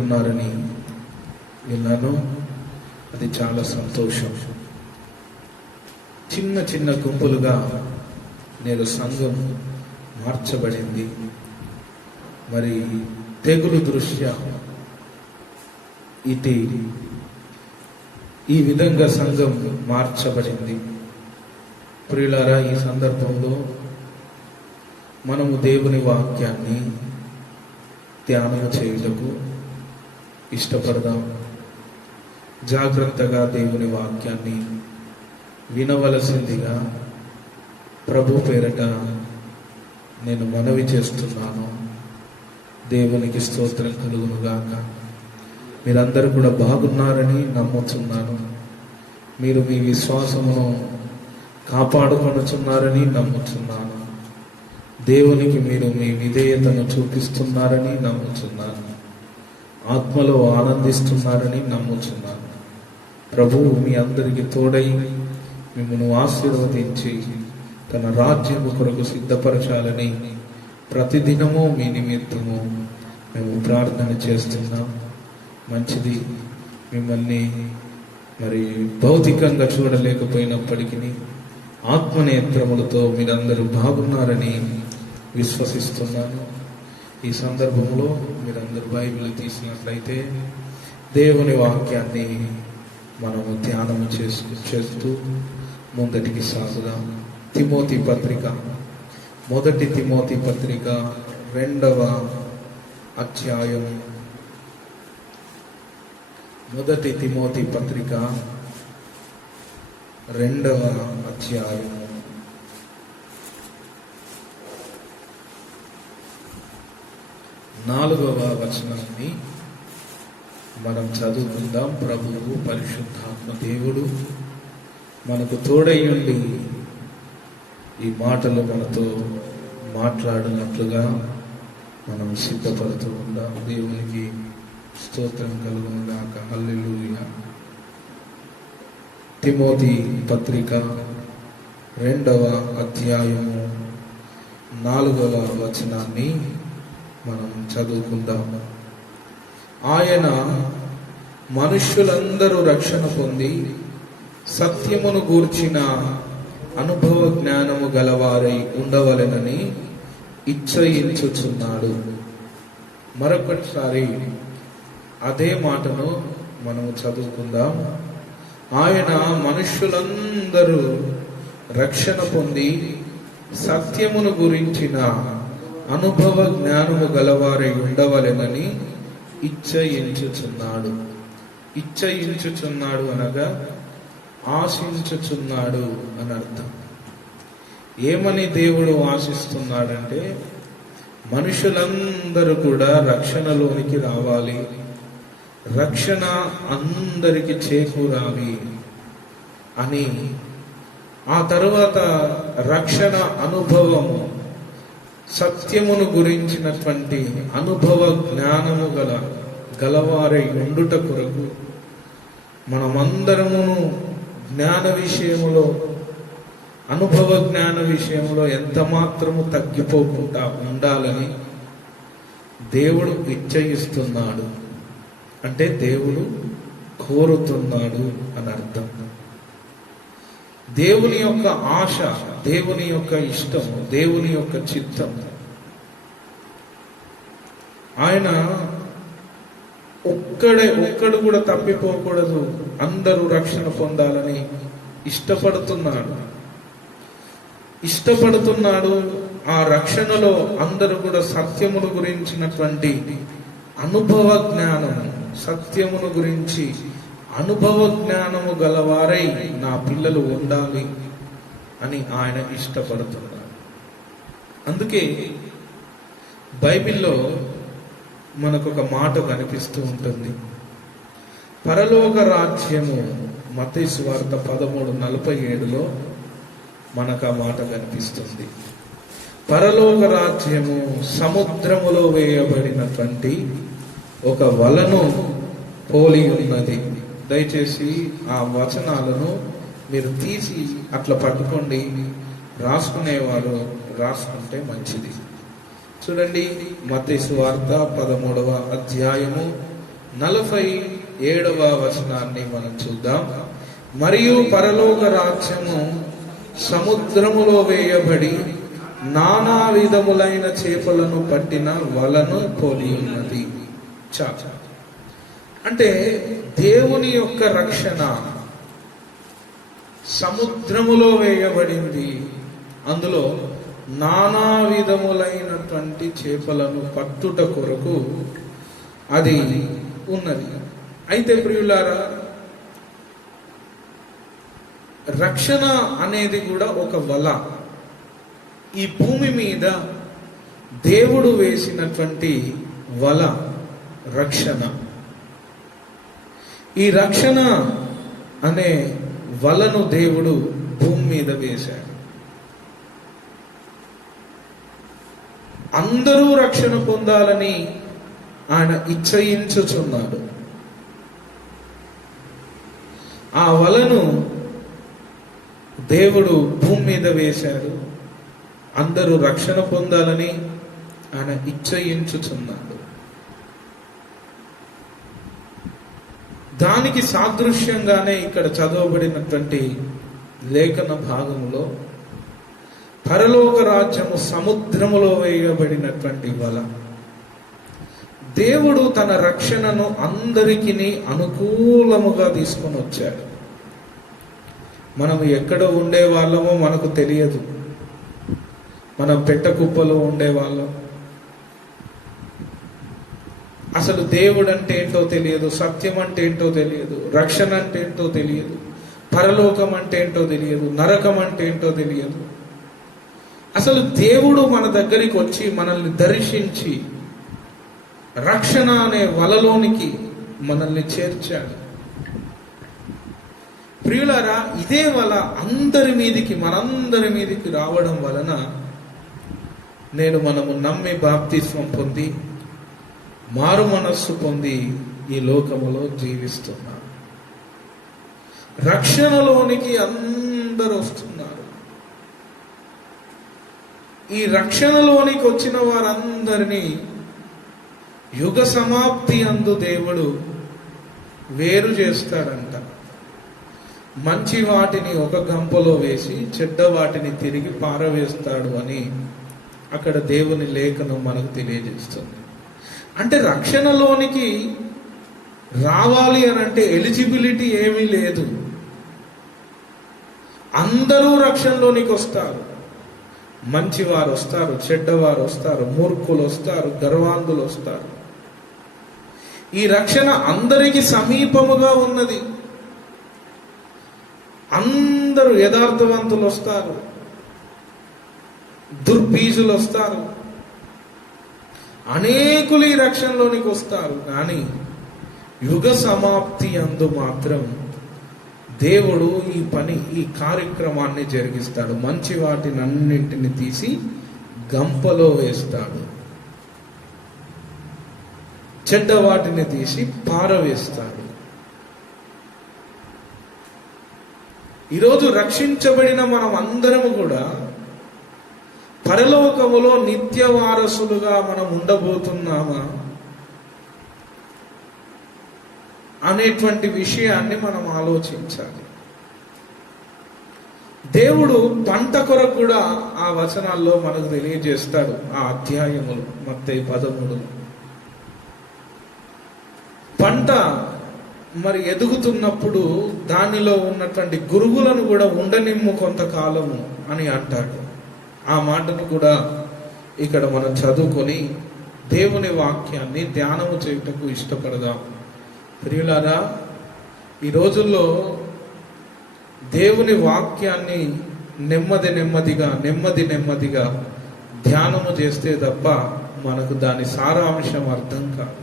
ఉన్నారని విన్నాను. అది చాలా సంతోషం. చిన్న చిన్న గుంపులుగా నేడు సంఘం మార్చబడింది. మరి తెగులు దృష్ట్యా ఈ విధంగా సంఘం మార్చబడింది. ప్రియులారా, ఈ సందర్భంలో మనము దేవుని వాక్యాన్ని ధ్యానం చేయుటకు ఇష్టపడదాం. జాగ్రత్తగా దేవుని వాక్యాన్ని వినవలసిందిగా ప్రభు పేరట నేను మనవి చేస్తున్నాను. దేవునికి స్తోత్రం కలుగునుగాక. మీరందరూ కూడా బాగున్నారని నమ్ముతున్నాను. మీరు మీ విశ్వాసమును కాపాడుకొనుచున్నారని నమ్ముతున్నాను. దేవునికి మీరు మీ విధేయతను చూపిస్తున్నారని నమ్ముతున్నాను. ఆత్మలో ఆనందిస్తున్నారని నమ్ముతున్నాను. ప్రభువు మీ అందరికీ తోడై మిమ్మల్ని ఆశీర్వదించి తన రాజ్యము కొరకు సిద్ధపరచాలని ప్రతిదినము మీ నిమిత్తము మేము ప్రార్థన చేస్తున్నాం. మంచిది. మిమ్మల్ని మరి భౌతికంగా చూడలేకపోయినప్పటికీ ఆత్మనేత్రములతో మీరందరూ బాగున్నారని విశ్వసిస్తున్నాను. ఈ సందర్భంలో మీరందరూ బైబిల్ తీసినట్లయితే దేవుని వాక్యాన్ని మనము ధ్యానము చేస్తూ ముందటికి సాగుదాం. తిమోతి పత్రిక, మొదటి తిమోతి పత్రిక 2వ అధ్యాయం. మొదటి తిమోతి పత్రిక 2వ అధ్యాయం 4వ వచనాన్ని మనం చదువుకుందాం. ప్రభువు పరిశుద్ధాత్మ దేవుడు మనకు తోడయ్యుండి ఈ మాటలు మనతో మాట్లాడినట్లుగా మనం సిద్ధపడుతూ ఉందాం. దేవునికి స్తోత్రం కలుగునుగాక. హల్లెలూయా. తిమోతి పత్రిక 2వ అధ్యాయము 4వ వచనాన్ని మనం చదువుకుందాం. ఆయన మనుష్యులందరూ రక్షణ పొంది సత్యమును గూర్చిన అనుభవ జ్ఞానము గలవారై ఉండవలెనని ఇచ్చయించుచున్నాడు. మరొకసారి అదే మాటను మనము చదువుకుందాం. ఆయన మనుష్యులందరూ రక్షణ పొంది సత్యమును గురించిన అనుభవ జ్ఞానము గలవారై ఉండవలెనని ఇచ్చయించుచున్నాడు. ఇచ్చయించుచున్నాడు అనగా ఆశించుచున్నాడు అని అర్థం. ఏమని దేవుడు ఆశిస్తున్నాడంటే మనుషులందరూ కూడా రక్షణలోనికి రావాలి, రక్షణ అందరికి చేకూరాలి అని. ఆ తరువాత రక్షణ అనుభవము, సత్యమును గురించినటువంటి అనుభవ జ్ఞానము గలవారై ఉండుట కొరకు మనమందరమును జ్ఞాన విషయములో, అనుభవ జ్ఞాన విషయంలో ఎంత మాత్రము తగ్గిపోకుండా ఉండాలని దేవుడు ఇచ్చయిస్తున్నాడు. అంటే దేవుడు కోరుతున్నాడు అని అర్థం. దేవుని యొక్క ఆశ, దేవుని యొక్క ఇష్టం, దేవుని యొక్క చిత్తం. ఆయన ఒక్కడు కూడా తప్పిపోకూడదు, అందరూ రక్షణ పొందాలని ఇష్టపడుతున్నాడు. ఆ రక్షణలో అందరూ కూడా సత్యమును గురించినటువంటి అనుభవ జ్ఞానము, సత్యమును గురించి అనుభవ జ్ఞానము గలవారై నా పిల్లలు ఉండాలి అని ఆయన ఇష్టపడుతున్నాడు. అందుకే బైబిల్లో మనకొక మాట కనిపిస్తూ ఉంటుంది. పరలోక రాజ్యము, మత్తయి సువార్త 13:47లో మనకు ఆ మాట కనిపిస్తుంది. పరలోక రాజ్యము సముద్రములో వేయబడినటువంటి ఒక వలను పోలి ఉన్నది. దయచేసి ఆ వచనాలను మీరు తీసి అట్లా పట్టుకోండి. రాసుకునేవారు రాసుకుంటే మంచిది. చూడండి, మత్తయి సువార్త 13వ అధ్యాయము 47వ వచనాన్ని మనం చూద్దాం. మరియు పరలోక రాజ్యము సముద్రములో వేయబడి నానా విధములైన చేపలను పట్టిన వలను పోలి ఉన్నది. అంటే దేవుని యొక్క రక్షణ సముద్రములో వేయబడింది. అందులో నానా విధములైనటువంటి చేపలను పట్టుట కొరకు అది ఉన్నది. అయితే ప్రియులారా, రక్షణ అనేది కూడా ఒక వల. ఈ భూమి మీద దేవుడు వేసినటువంటి వల రక్షణ. ఈ రక్షణ అనే వలను దేవుడు భూమి మీద వేశాడు. అందరూ రక్షణ పొందాలని ఆయన ఇచ్చయించుచున్నాడు. ఆ వలను దేవుడు భూమి మీద వేశాడు. అందరూ రక్షణ పొందాలని ఆయన ఇచ్చయించుచున్నాడు. దానికి సాదృశ్యంగానే ఇక్కడ చదవబడినటువంటి లేఖన భాగంలో పరలోక రాజ్యము సముద్రములో వేయబడినటువంటి వల. దేవుడు తన రక్షణను అందరికీ అనుకూలముగా తీసుకొని వచ్చాడు. మనం ఎక్కడ ఉండే వాళ్ళమో మనకు తెలియదు. మనం పెట్టకుప్పలో ఉండేవాళ్ళం. అసలు దేవుడు అంటే ఏంటో తెలియదు, సత్యం అంటే ఏంటో తెలియదు, రక్షణ అంటే ఏంటో తెలియదు, పరలోకం అంటే ఏంటో తెలియదు, నరకం అంటే ఏంటో తెలియదు. అసలు దేవుడు మన దగ్గరికి వచ్చి మనల్ని దర్శించి రక్షణ అనే వలలోనికి మనల్ని చేర్చాడు. ప్రియులారా, ఇదే వల మనందరి మీదికి రావడం వలన మనము నమ్మి బాప్తిస్మం పొంది మారు మనస్సు పొంది ఈ లోకములో జీవిస్తున్నాం. రక్షణలోనికి అందరూ వస్తున్నారు. ఈ రక్షణలోనికి వచ్చిన వారందరినీ యుగ సమాప్తి అందు దేవుడు వేరు చేస్తాడంట. మంచి వాటిని ఒక గంపలో వేసి చెడ్డ వాటిని తిరిగి పారవేస్తాడు అని అక్కడ దేవుని లేఖనం మనకు తెలియజేస్తుంది. అంటే రక్షణలోనికి రావాలి అని అంటే ఎలిజిబిలిటీ ఏమీ లేదు. అందరూ రక్షణలోనికి వస్తారు. మంచివారు వస్తారు, చెడ్డవారు వస్తారు, మూర్ఖులు వస్తారు, గర్వాంధులు వస్తారు. ఈ రక్షణ అందరికీ సమీపముగా ఉన్నది. అందరూ యథార్థవంతులు వస్తారు, దుర్బీజులు వస్తారు, అనేకులు ఈ రక్షణలోనికి వస్తారు. కానీ యుగ సమాప్తి అందు మాత్రం దేవుడు ఈ కార్యక్రమాన్ని జరిగిస్తాడు. మంచి వాటిని అన్నింటిని తీసి గంపలో వేస్తాడు, చెడ్డ వాటిని తీసి పారవేస్తాడు. ఈరోజు రక్షించబడిన మనం అందరము కూడా పరలోకములో నిత్య వారసులుగా మనం ఉండబోతున్నామా అనేటువంటి విషయాన్ని మనం ఆలోచించాలి. దేవుడు పంట కొరకు కూడా ఆ వచనాల్లో మనకు తెలియజేస్తాడు. ఆ అధ్యాయములు మత్తయి 13 పంట మరి ఎదుగుతున్నప్పుడు దానిలో ఉన్నటువంటి గురుగులను కూడా ఉండనిమ్ము కొంతకాలము అని అంటాడు. ఆ మాటను కూడా ఇక్కడ మనం చదువుకొని దేవుని వాక్యాన్ని ధ్యానము చేయుటకు ఇష్టపడదాం. ప్రియులారా, ఈ రోజుల్లో దేవుని వాక్యాన్ని నెమ్మదిగా ధ్యానము చేస్తే తప్ప మనకు దాని సారాంశం అర్థం కాదు.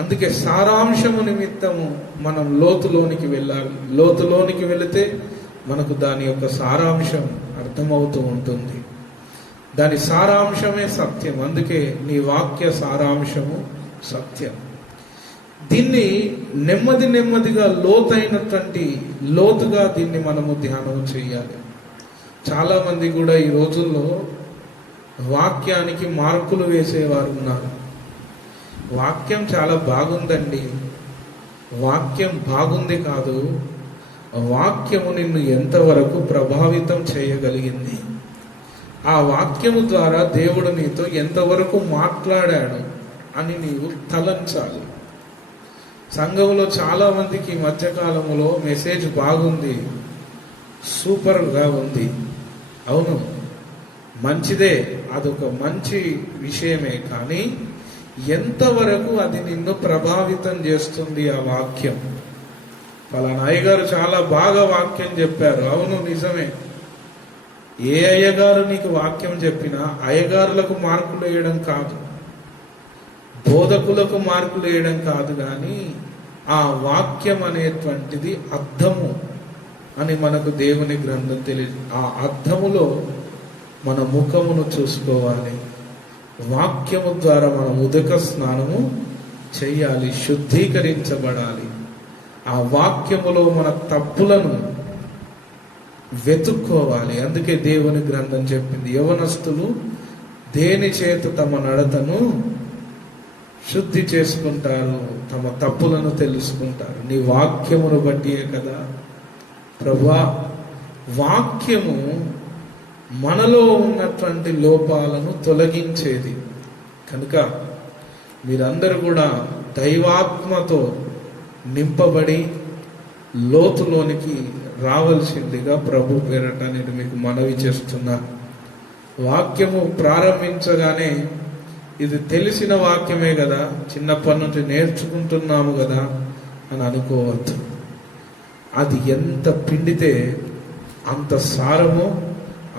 అందుకే సారాంశము నిమిత్తము మనం లోతులోనికి వెళ్ళాలి. లోతులోనికి వెళితే మనకు దాని యొక్క సారాంశం అర్థమవుతూ ఉంటుంది. దాని సారాంశమే సత్యం. అందుకే నీ వాక్య సారాంశము సత్యం. దీన్ని నెమ్మదిగా లోతుగా దీన్ని మనము ధ్యానం చేయాలి. చాలా మంది కూడా ఈ రోజుల్లో వాక్యానికి మార్కులు వేసేవారు ఉన్నారు. వాక్యం చాలా బాగుందండి, వాక్యం బాగుంది కాదు, వాక్యము నిన్ను ఎంతవరకు ప్రభావితం చేయగలిగింది, ఆ వాక్యము ద్వారా దేవుడు నీతో ఎంతవరకు మాట్లాడాడు అని నీవు తలంచాలి. సంఘంలో చాలా మందికి ఈ మధ్యకాలంలో మెసేజ్ బాగుంది, సూపర్గా ఉంది. అవును, మంచిదే, అదొక మంచి విషయమే. కానీ ఎంతవరకు అది నిన్ను ప్రభావితం చేస్తుంది ఆ వాక్యం? పలానా అయ్యగారు చాలా బాగా వాక్యం చెప్పారు. అవును, నిజమే. ఏ అయ్యగారు నీకు వాక్యం చెప్పినా అయ్యగారులకు మార్కులు వేయడం కాదు, బోధకులకు మార్కులు వేయడం కాదు, కానీ ఆ వాక్యం అనేటువంటిది అర్థము అని మనకు దేవుని గ్రంథం తెలియదు. ఆ అర్థములో మన ముఖమును చూసుకోవాలి. వాక్యము ద్వారా మనం ఉదక స్నానము చెయ్యాలి, శుద్ధీకరించబడాలి. ఆ వాక్యములో మన తప్పులను వెతుక్కోవాలి. అందుకే దేవుని గ్రంథం చెప్పింది, యవనస్తులు దేని చేత తమ నడతను శుద్ధి చేసుకుంటారు, తమ తప్పులను తెలుసుకుంటారు. నీ వాక్యమును బట్టియే కదా. ప్రభువా, వాక్యము మనలో ఉన్నటువంటి లోపాలను తొలగించేది కనుక మీరందరూ కూడా దైవాత్మతో నింపబడి లోతులోనికి రావాల్సిందిగా ప్రభు పేరట నేను మీకు మనవి చేస్తున్నా. వాక్యము ప్రారంభించగానే ఇది తెలిసిన వాక్యమే కదా, చిన్నప్పటి నుంచి నేర్చుకుంటున్నాము కదా అని అనుకోవద్దు. అది ఎంత పిండితే అంత సారము,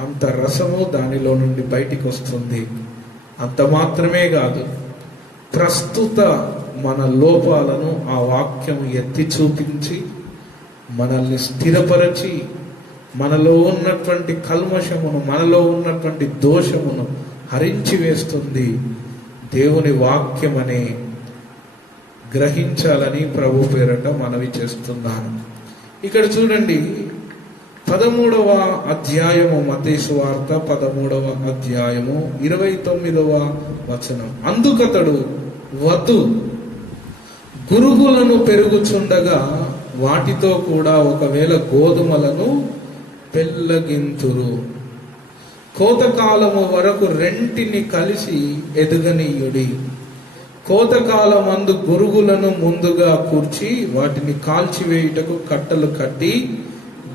అంత రసము దానిలో నుండి బయటికి వస్తుంది. అంత మాత్రమే కాదు, ప్రస్తుత మన లోపాలను ఆ వాక్యం ఎత్తి చూపించి మనల్ని స్థిరపరచి మనలో ఉన్నటువంటి కల్మషమును, మనలో ఉన్నటువంటి దోషమును హరించి వేస్తుంది. దేవుని వాక్యం అనే గ్రహించాలని ప్రభు పేరట మనవి చేస్తున్నాను. ఇక్కడ చూడండి, 13వ అధ్యాయము, మత్తయి సువార్త 13వ అధ్యాయము 29వ వచనం. అందుకతడు, వద్దు, గురుగులను పెరుగుచుండగా వాటితో కూడా ఒకవేళ గోధుమలను పెళ్ళగింతురు, కోతకాలము వరకు రెంటిని కలిసి ఎదుగనీయుడి. కోతకాలమందు గురుగులను ముందుగా కూర్చి వాటిని కాల్చివేయుటకు కట్టలు కట్టి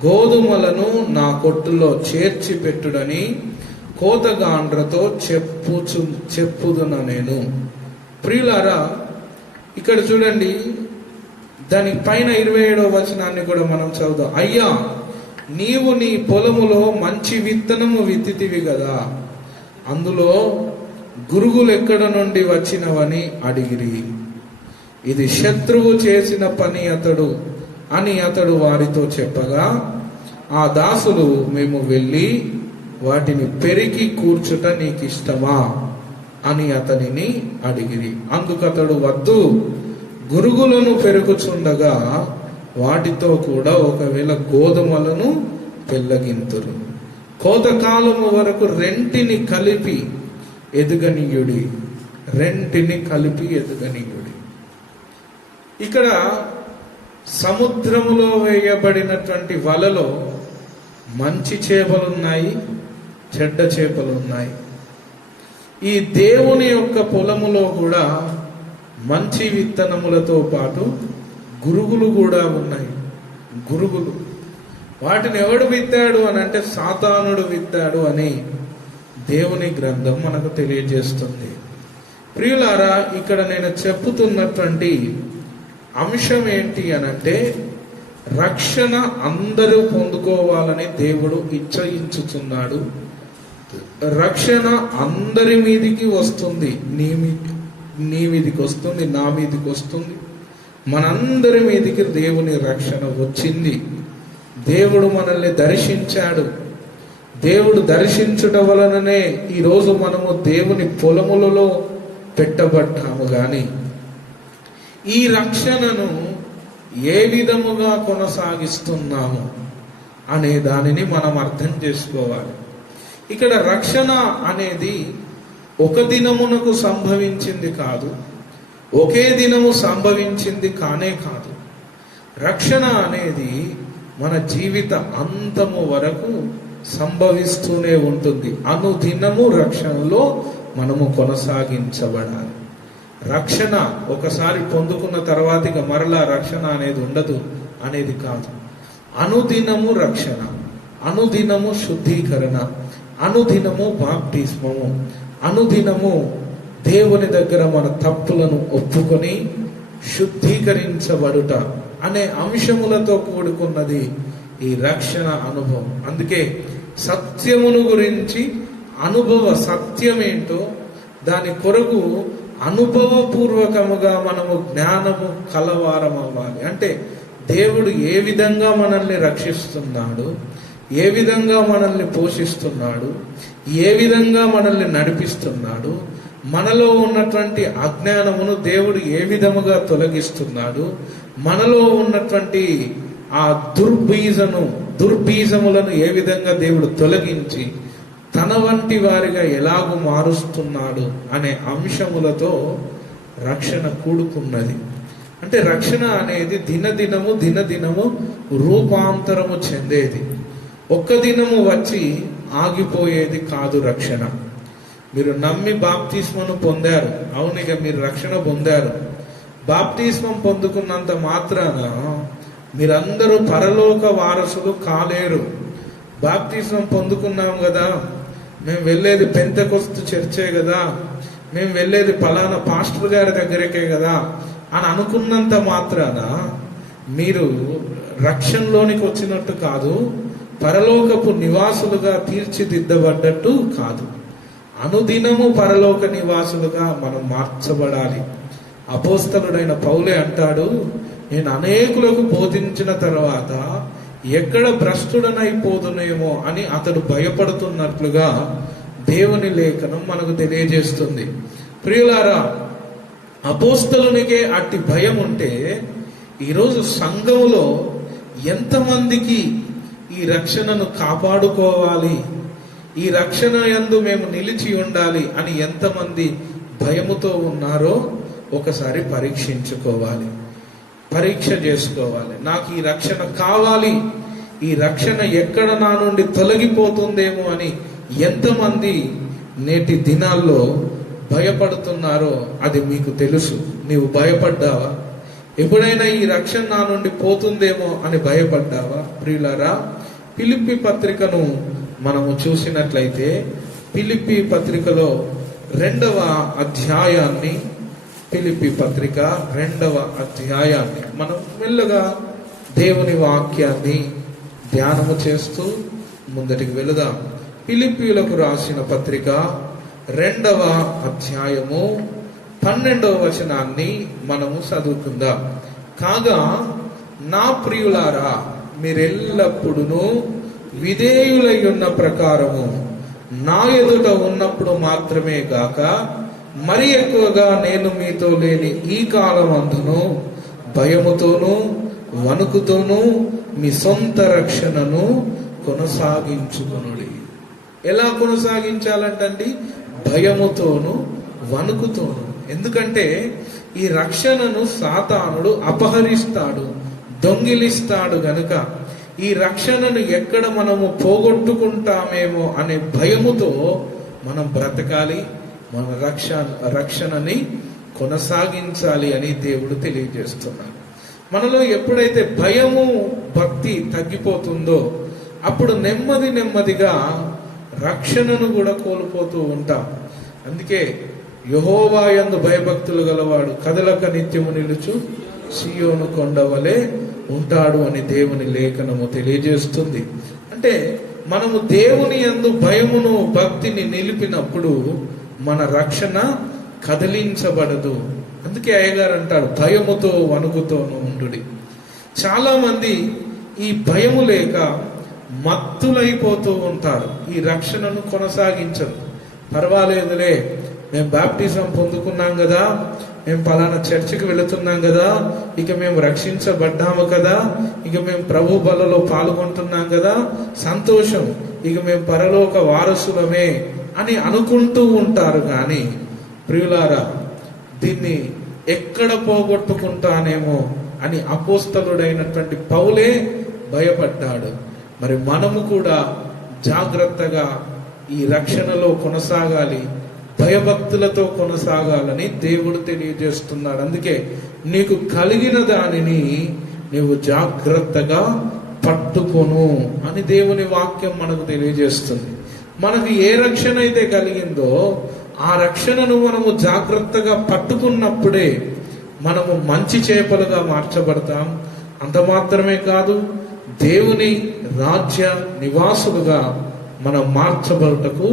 గోధుమలను నా కొట్టులో చేర్చి పెట్టుడని కోతగాండ్రతో చెప్పుదున నేను. ప్రియులారా, ఇక్కడ చూడండి, దాని పైన 27వ వచనాన్ని కూడా మనం చదువుదాం. అయ్యా, నీవు నీ పొలములో మంచి విత్తనము విత్తితివి కదా, అందులో గురుగులు ఎక్కడ నుండి వచ్చినవని అడిగిరి. ఇది శత్రువు చేసిన పని అని అతడు వారితో చెప్పగా, ఆ దాసులు, మేము వెళ్ళి వాటిని పెరికి కూర్చుట నీకిష్టమా అని అతనిని అడిగిరి. అందుకతడు, వద్దు, గురుగులను పెరుగుచుండగా వాటితో కూడా ఒకవేళ గోధుమలను పెళ్ళగింతురు, కోతకాలము వరకు రెంటిని కలిపి ఎదుగనీయుడి. రెంటిని కలిపి ఎదుగనీయుడి. ఇక్కడ సముద్రములో వేయబడినటువంటి వలలో మంచి చేపలున్నాయి, చెడ్డ చేపలున్నాయి. ఈ దేవుని యొక్క పొలములో కూడా మంచి విత్తనములతో పాటు గురుగులు కూడా ఉన్నాయి. గురుగులు, వాటిని ఎవడు విత్తాడు అని అంటే సాతానుడు విత్తాడు అని దేవుని గ్రంథం మనకు తెలియజేస్తుంది. ప్రియులారా, ఇక్కడ నేను చెప్పుతున్నటువంటి అంశం ఏంటి అనంటే, రక్షణ అందరూ పొందుకోవాలని దేవుడు ఇచ్చయించుచున్నాడు. రక్షణ అందరి మీదికి వస్తుంది. నీ మీదికి వస్తుంది, నా మీదికి వస్తుంది, మనందరి మీదికి దేవుని రక్షణ వచ్చింది. దేవుడు మనల్ని దర్శించాడు. దేవుడు దర్శించుట వలననే ఈరోజు మనము దేవుని పొలములలో పెట్టబడ్డాము. గాని ఈ రక్షణను ఏ విధముగా కొనసాగిస్తున్నాము అనే దానిని మనం అర్థం చేసుకోవాలి. ఇక్కడ రక్షణ అనేది ఒక దినమునకు సంభవించింది కాదు, ఒకే దినము సంభవించింది కానే కాదు. రక్షణ అనేది మన జీవిత అంతము వరకు సంభవిస్తూనే ఉంటుంది. అనుదినము రక్షణలో మనము కొనసాగించబడాలి. రక్షణ ఒకసారి పొందుకున్న తర్వాత ఇక మరలా రక్షణ అనేది ఉండదు అనేది కాదు. అనుదినము రక్షణ, అనుదినము శుద్ధీకరణ, అనుదినము బాప్టిస్మము, అనుదినము దేవుని దగ్గర మన తప్పులను ఒప్పుకొని శుద్ధీకరించబడుట అనే అంశములతో కూడుకున్నది ఈ రక్షణ అనుభవం. అందుకే సత్యమును గురించి అనుభవ సత్యమేంటో దాని కొరకు అనుభవపూర్వకముగా మనము జ్ఞానము కలవారం అవ్వాలి. అంటే దేవుడు ఏ విధంగా మనల్ని రక్షిస్తున్నాడు, ఏ విధంగా మనల్ని పోషిస్తున్నాడు, ఏ విధంగా మనల్ని నడిపిస్తున్నాడు, మనలో ఉన్నటువంటి అజ్ఞానమును దేవుడు ఏ విధముగా తొలగిస్తున్నాడు, మనలో ఉన్నటువంటి ఆ దుర్బీజములను ఏ విధంగా దేవుడు తొలగించి తన వంటి వారిగా ఎలాగూ మారుస్తున్నాడు అనే అంశములతో రక్షణ కూడుకున్నది. అంటే రక్షణ అనేది దినదినము రూపాంతరము చెందేది. ఒక్క దినము వచ్చి ఆగిపోయేది కాదు రక్షణ. మీరు నమ్మి బాప్తిస్మను పొందారు, అవునిగా మీరు రక్షణ పొందారు. బాప్తిస్మం పొందుకున్నంత మాత్రాన మీరందరూ పరలోక వారసులు కాలేరు. బాప్తిస్మం పొందుకున్నాం కదా, మేము వెళ్ళేది పెంతెకొస్తు చర్చే కదా, మేము వెళ్ళేది పలానా పాస్టర్ గారి దగ్గరకే కదా అని అనుకున్నంత మాత్రాన మీరు రక్షణలోనికి వచ్చినట్టు కాదు, పరలోకపు నివాసులుగా తీర్చిదిద్దబడ్డట్టు కాదు. అనుదినము పరలోక నివాసులుగా మనం మార్చబడాలి. అపోస్తలుడైన పౌలే అంటాడు, నేను అనేకులకు బోధించిన తర్వాత ఎక్కడ భ్రష్టుడనైపోదునేమో అని అతడు భయపడుతున్నట్లుగా దేవుని లేఖనం మనకు తెలియజేస్తుంది. ప్రియులారా, అపోస్తలునికే అట్టి భయం ఉంటే ఈరోజు సంఘంలో ఎంతమందికి ఈ రక్షణను కాపాడుకోవాలి, ఈ రక్షణ యందు మేము నిలిచి ఉండాలి అని ఎంతమంది భయముతో ఉన్నారో ఒకసారి పరీక్షించుకోవాలి, పరీక్ష చేసుకోవాలి. నాకు ఈ రక్షణ కావాలి, ఈ రక్షణ ఎక్కడ నా నుండి తొలగిపోతుందేమో అని ఎంతమంది నేటి దినాల్లో భయపడుతున్నారో అది మీకు తెలుసు. నీవు భయపడ్డావా? ఎప్పుడైనా ఈ రక్షణ నా నుండి పోతుందేమో అని భయపడ్డావా? ప్రియులారా, ఫిలిప్పీ పత్రికను మనము చూసినట్లయితే ఫిలిప్పీ పత్రికలో 2వ అధ్యాయాన్ని, ఫిలిప్పీ పత్రిక 2వ అధ్యాయాన్ని మనం మెల్లగా దేవుని వాక్యాన్ని ధ్యానము చేస్తూ ముందటికి వెళదాం. ఫిలిప్పీలకు రాసిన పత్రిక 2వ అధ్యాయము 12వ వచనాన్ని మనము చదువుకుందాం. కాగా నా ప్రియులారా, మీరెల్లప్పుడూ విధేయులై ఉన్న ప్రకారము నా ఎదుట ఉన్నప్పుడు మాత్రమే గాక మరి ఎక్కువగా నేను మీతో లేని ఈ కాలమందును భయముతోనూ వణుకుతోనూ మీ సొంత రక్షణను కొనసాగించుకొనుడి. ఎలా కొనసాగించాలంటండి? భయముతోనూ వణుకుతోనూ. ఎందుకంటే ఈ రక్షణను సాతానుడు అపహరిస్తాడు, దొంగిలిస్తాడు గనుక ఈ రక్షణను ఎక్కడ మనము పోగొట్టుకుంటామేమో అనే భయముతో మనం బ్రతకాలి, మన రక్షణని కొనసాగించాలి అని దేవుడు తెలియజేస్తున్నాడు. మనలో ఎప్పుడైతే భయము భక్తి తగ్గిపోతుందో అప్పుడు నెమ్మదిగా రక్షణను కూడా కోల్పోతూ ఉంటాం. అందుకే యెహోవా యందు భయభక్తులు గలవాడు కదలక నిత్యము నిలుచు సీయోను కొండవలే ఉంటాడు అని దేవుని లేఖనము తెలియజేస్తుంది. అంటే మనము దేవుని యందు భయమును భక్తిని నిలిపినప్పుడు మన రక్షణ కదిలించబడదు. అందుకే అయ్యగారు అంటాడు, భయముతో వణుకుతోను ఉండుడి. చాలా మంది ఈ భయము లేక మత్తులైపోతూ ఉంటారు, ఈ రక్షణను కొనసాగించరు. పర్వాలేదులే, మేము బాప్టిజం పొందుకున్నాం కదా, మేము పలానా చర్చికి వెళుతున్నాం కదా, ఇక మేము రక్షించబడ్డాము కదా, ఇక మేము ప్రభు బలలో పాల్గొంటున్నాం కదా, సంతోషం, ఇక మేము పరలోక వారసులమే అని అనుకుంటూ ఉంటారు. కానీ ప్రియులారా, దీన్ని ఎక్కడ పోగొట్టుకుంటానేమో అని అపోస్తలుడైనటువంటి పౌలే భయపడ్డాడు. మరి మనము కూడా జాగ్రత్తగా ఈ రక్షణలో కొనసాగాలి, భయభక్తులతో కొనసాగాలని దేవుడు తెలియజేస్తున్నాడు. అందుకే నీకు కలిగిన దానిని నీవు జాగ్రత్తగా పట్టుకొను అని దేవుని వాక్యం మనకు తెలియజేస్తుంది. మనకు ఏ రక్షణ అయితే కలిగిందో ఆ రక్షణను మనము జాగ్రత్తగా పట్టుకున్నప్పుడే మనము మంచి చేపలుగా మార్చబడతాం. అంత మాత్రమే కాదు, దేవుని రాజ్య నివాసులుగా మనం మార్చబడటకు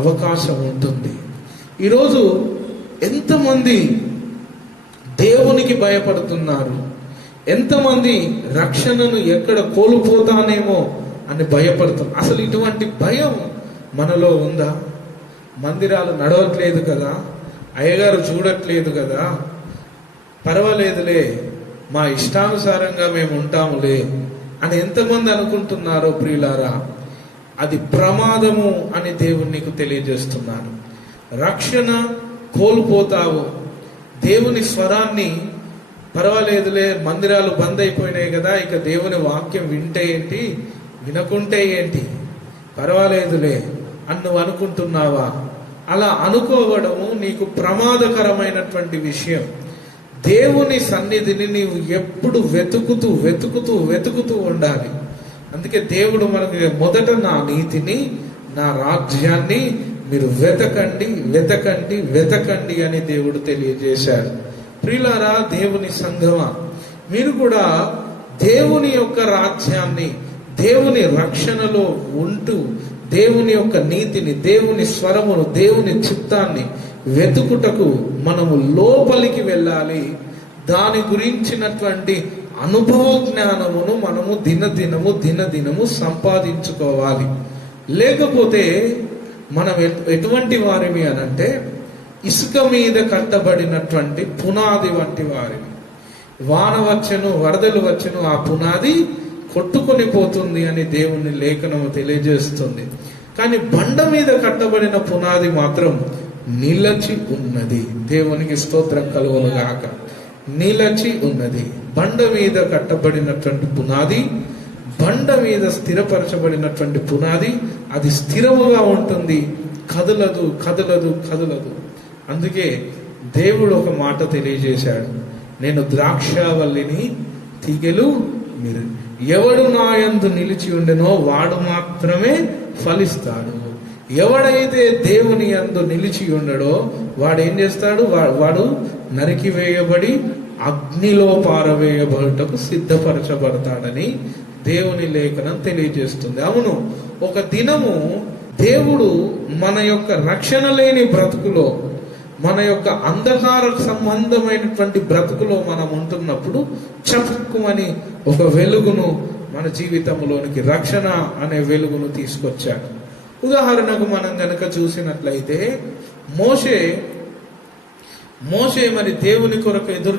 అవకాశం ఉంటుంది. ఈరోజు ఎంతమంది దేవునికి భయపడుతున్నారు, ఎంతమంది రక్షణను ఎక్కడ కోల్పోతానేమో అని భయపడుతున్నారు. అసలు ఇటువంటి భయం మనలో ఉందా? మందిరాలు నడవట్లేదు కదా, అయ్యగారు చూడట్లేదు కదా, పర్వాలేదులే, మా ఇష్టానుసారంగా మేము ఉంటాములే అని ఎంతమంది అనుకుంటున్నారో ప్రియులారా, అది ప్రమాదము అని దేవుడు నీకు తెలియజేస్తున్నాను. రక్షణ కోల్పోతావు. దేవుని స్వరాన్ని పర్వాలేదులే, మందిరాలు బంద్ అయిపోయినాయి కదా, ఇక దేవుని వాక్యం వింటే ఏంటి, వినకుంటే ఏంటి, పర్వాలేదులే అని నువ్వు అనుకుంటున్నావా? అలా అనుకోవడము నీకు ప్రమాదకరమైనటువంటి విషయం. దేవుని సన్నిధిని నీవు ఎప్పుడు వెతుకుతూ వెతుకుతూ వెతుకుతూ ఉండాలి. అందుకే దేవుడు మనకి మొదట నా నీతిని, నా రాజ్యాన్ని మీరు వెతకండి వెతకండి వెతకండి అని దేవుడు తెలియజేశాడు. ప్రియులారా, దేవుని సంఘమా, మీరు కూడా దేవుని యొక్క రాజ్యాన్ని, దేవుని రక్షణలో ఉంటూ దేవుని యొక్క నీతిని, దేవుని స్వరమును, దేవుని చిత్తాన్ని వెతుకుటకు మనము లోపలికి వెళ్ళాలి. దాని గురించినటువంటి అనుభవ జ్ఞానమును మనము దినదినము సంపాదించుకోవాలి. లేకపోతే మనం ఎటువంటి వారిమి అనంటే ఇసుక మీద కట్టబడినటువంటి పునాది వంటి వారిని. వాన వచ్చెను, వరదలు వచ్చెను, ఆ పునాది కొట్టుకొని పోతుంది అని దేవుని లేఖనము తెలియజేస్తుంది. కానీ బండ మీద కట్టబడిన పునాది మాత్రం నిలచి ఉన్నది. దేవునికి స్తోత్రం కలుగును గాక. నిలచి ఉన్నది. బండ మీద కట్టబడినటువంటి పునాది, బండ మీద స్థిరపరచబడినటువంటి పునాది, అది స్థిరముగా ఉంటుంది, కదలదు కదలదు కదలదు. అందుకే దేవుడు ఒక మాట తెలియజేశాడు, నేను ద్రాక్షావల్లిని, తీగెలు మీరు. ఎవడు నా యందు నిలిచి ఉండెనో వాడు మాత్రమే ఫలిస్తాడు. ఎవడైతే దేవుని యందు నిలిచి ఉండడో వాడు ఏం చేస్తాడు? వాడు నరికివేయబడి అగ్నిలో పారవేయబడుటకు సిద్ధపరచబడతాడని దేవుని లేఖనం తెలియజేస్తుంది. అవును, ఒక దినము దేవుడు మన యొక్క రక్షణ లేని బ్రతుకులో, మన యొక్క అంధకార సంబంధమైనటువంటి బ్రతుకులో మనం ఉంటున్నప్పుడు చప్పుకుమని ఒక వెలుగును మన జీవితంలోనికి, రక్షణ అనే వెలుగును తీసుకొచ్చాడు. ఉదాహరణకు మనం గనక చూసినట్లయితే మోషే మరి దేవుని కొరకు ఎదురు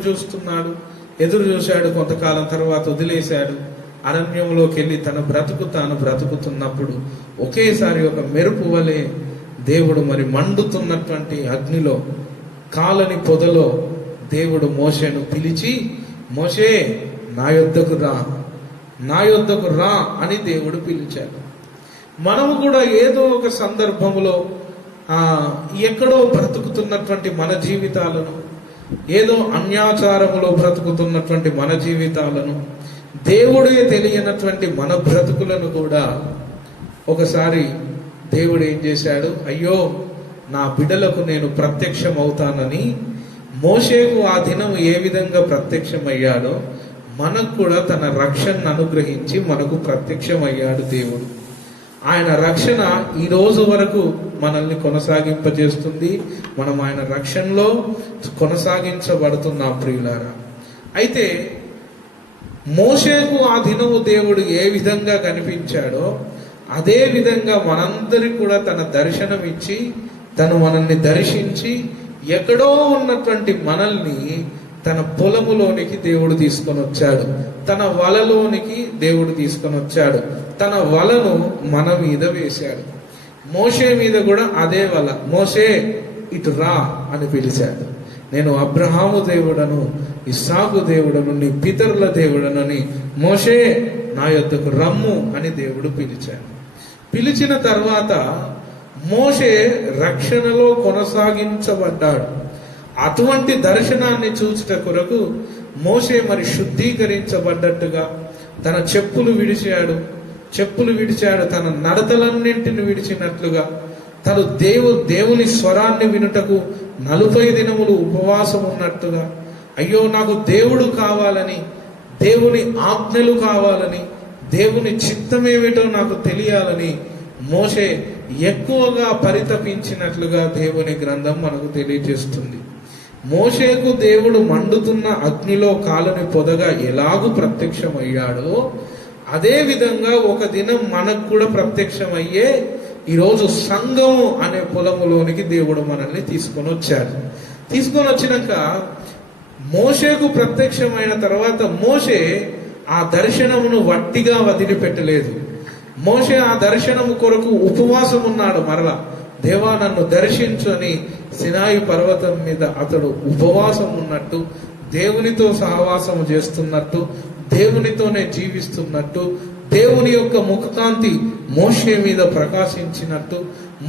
చూశాడు. కొంతకాలం తర్వాత వదిలేశాడు. అరణ్యంలోకి వెళ్ళి తన బ్రతుకు తాను బ్రతుకుతున్నప్పుడు ఒకేసారి ఒక మెరుపు వలె దేవుడు మరి మండుతున్నటువంటి అగ్నిలో, కాలని పొదలో దేవుడు మోషేను పిలిచి, మోషే నా యొద్దకు రా అని దేవుడు పిలిచాడు. మనము కూడా ఏదో ఒక సందర్భంలో ఎక్కడో బ్రతుకుతున్నటువంటి మన జీవితాలను, ఏదో అన్యాచారములో బ్రతుకుతున్నటువంటి మన జీవితాలను, దేవుడే తెలియనటువంటి మన బ్రతుకులను కూడా ఒకసారి దేవుడు ఏం చేశాడు? అయ్యో, నా బిడ్డలకు నేను ప్రత్యక్షం అవుతానని మోషేకు ఆ దినం ఏ విధంగా ప్రత్యక్షమయ్యాడో మనకు కూడా తన రక్షణను అనుగ్రహించి మనకు ప్రత్యక్షమయ్యాడు దేవుడు. ఆయన రక్షణ ఈ రోజు వరకు మనల్ని కొనసాగింపజేస్తుంది. మనం ఆయన రక్షణలో కొనసాగించబడుతున్నాం ప్రియులారా. అయితే మోషేకు ఆ దినము దేవుడు ఏ విధంగా కనిపించాడో అదే విధంగా మనందరికి కూడా తన దర్శనం ఇచ్చి, తను మనల్ని దర్శించి, ఎక్కడో ఉన్నటువంటి మనల్ని తన పొలములోనికి దేవుడు తీసుకొని వచ్చాడు, తన వలలోనికి దేవుడు తీసుకొని వచ్చాడు, తన వలను మన మీద వేశాడు. మోషే మీద కూడా అదే వల, మోషే ఇటు రా అని పిలిచాడు. నేను అబ్రహాము దేవుడను, ఇస్సాకు దేవుడను, నీ పితరుల దేవుడనని మోషే నా యొద్దకు రమ్ము అని దేవుడు పిలిచాడు. పిలిచిన తర్వాత మోషే రక్షణలో కొనసాగించబడ్డాడు. అటువంటి దర్శనాన్ని చూచుట కొరకు మోషే మరి శుద్ధీకరించబడ్డట్టుగా తన చెప్పులు విడిచాడు, తన నడతలన్నింటిని విడిచినట్లుగా తను దేవుని స్వరాన్ని వినుటకు 40 దినములు ఉపవాసం ఉన్నట్టుగా, అయ్యో నాకు దేవుడు కావాలని, దేవుని ఆజ్ఞలు కావాలని, దేవుని చిత్తమేమిటో నాకు తెలియాలని మోషే ఎక్కువగా పరితపించినట్లుగా దేవుని గ్రంథం మనకు తెలియజేస్తుంది. మోషేకు దేవుడు మండుతున్న అగ్నిలో కాలుని పొదగా ఎలాగూ ప్రత్యక్షమయ్యాడో అదే విధంగా ఒక దినం మనకు కూడా ప్రత్యక్షమయ్యే ఈరోజు సంఘము అనే పొలములోనికి దేవుడు మనల్ని తీసుకొని వచ్చినాక మోషేకు ప్రత్యక్షమైన తర్వాత మోషే ఆ దర్శనమును వట్టిగా వదిలిపెట్టలేదు. మోషే ఆ దర్శనము కొరకు ఉపవాసం ఉన్నాడు. మరలా దేవా నన్ను దర్శించు అని సినాయి పర్వతం మీద అతడు ఉపవాసం ఉన్నట్టు, దేవునితో సహవాసం చేస్తున్నట్టు, దేవునితోనే జీవిస్తున్నట్టు, దేవుని యొక్క ముఖకాంతి మోషే మీద ప్రకాశించినట్టు,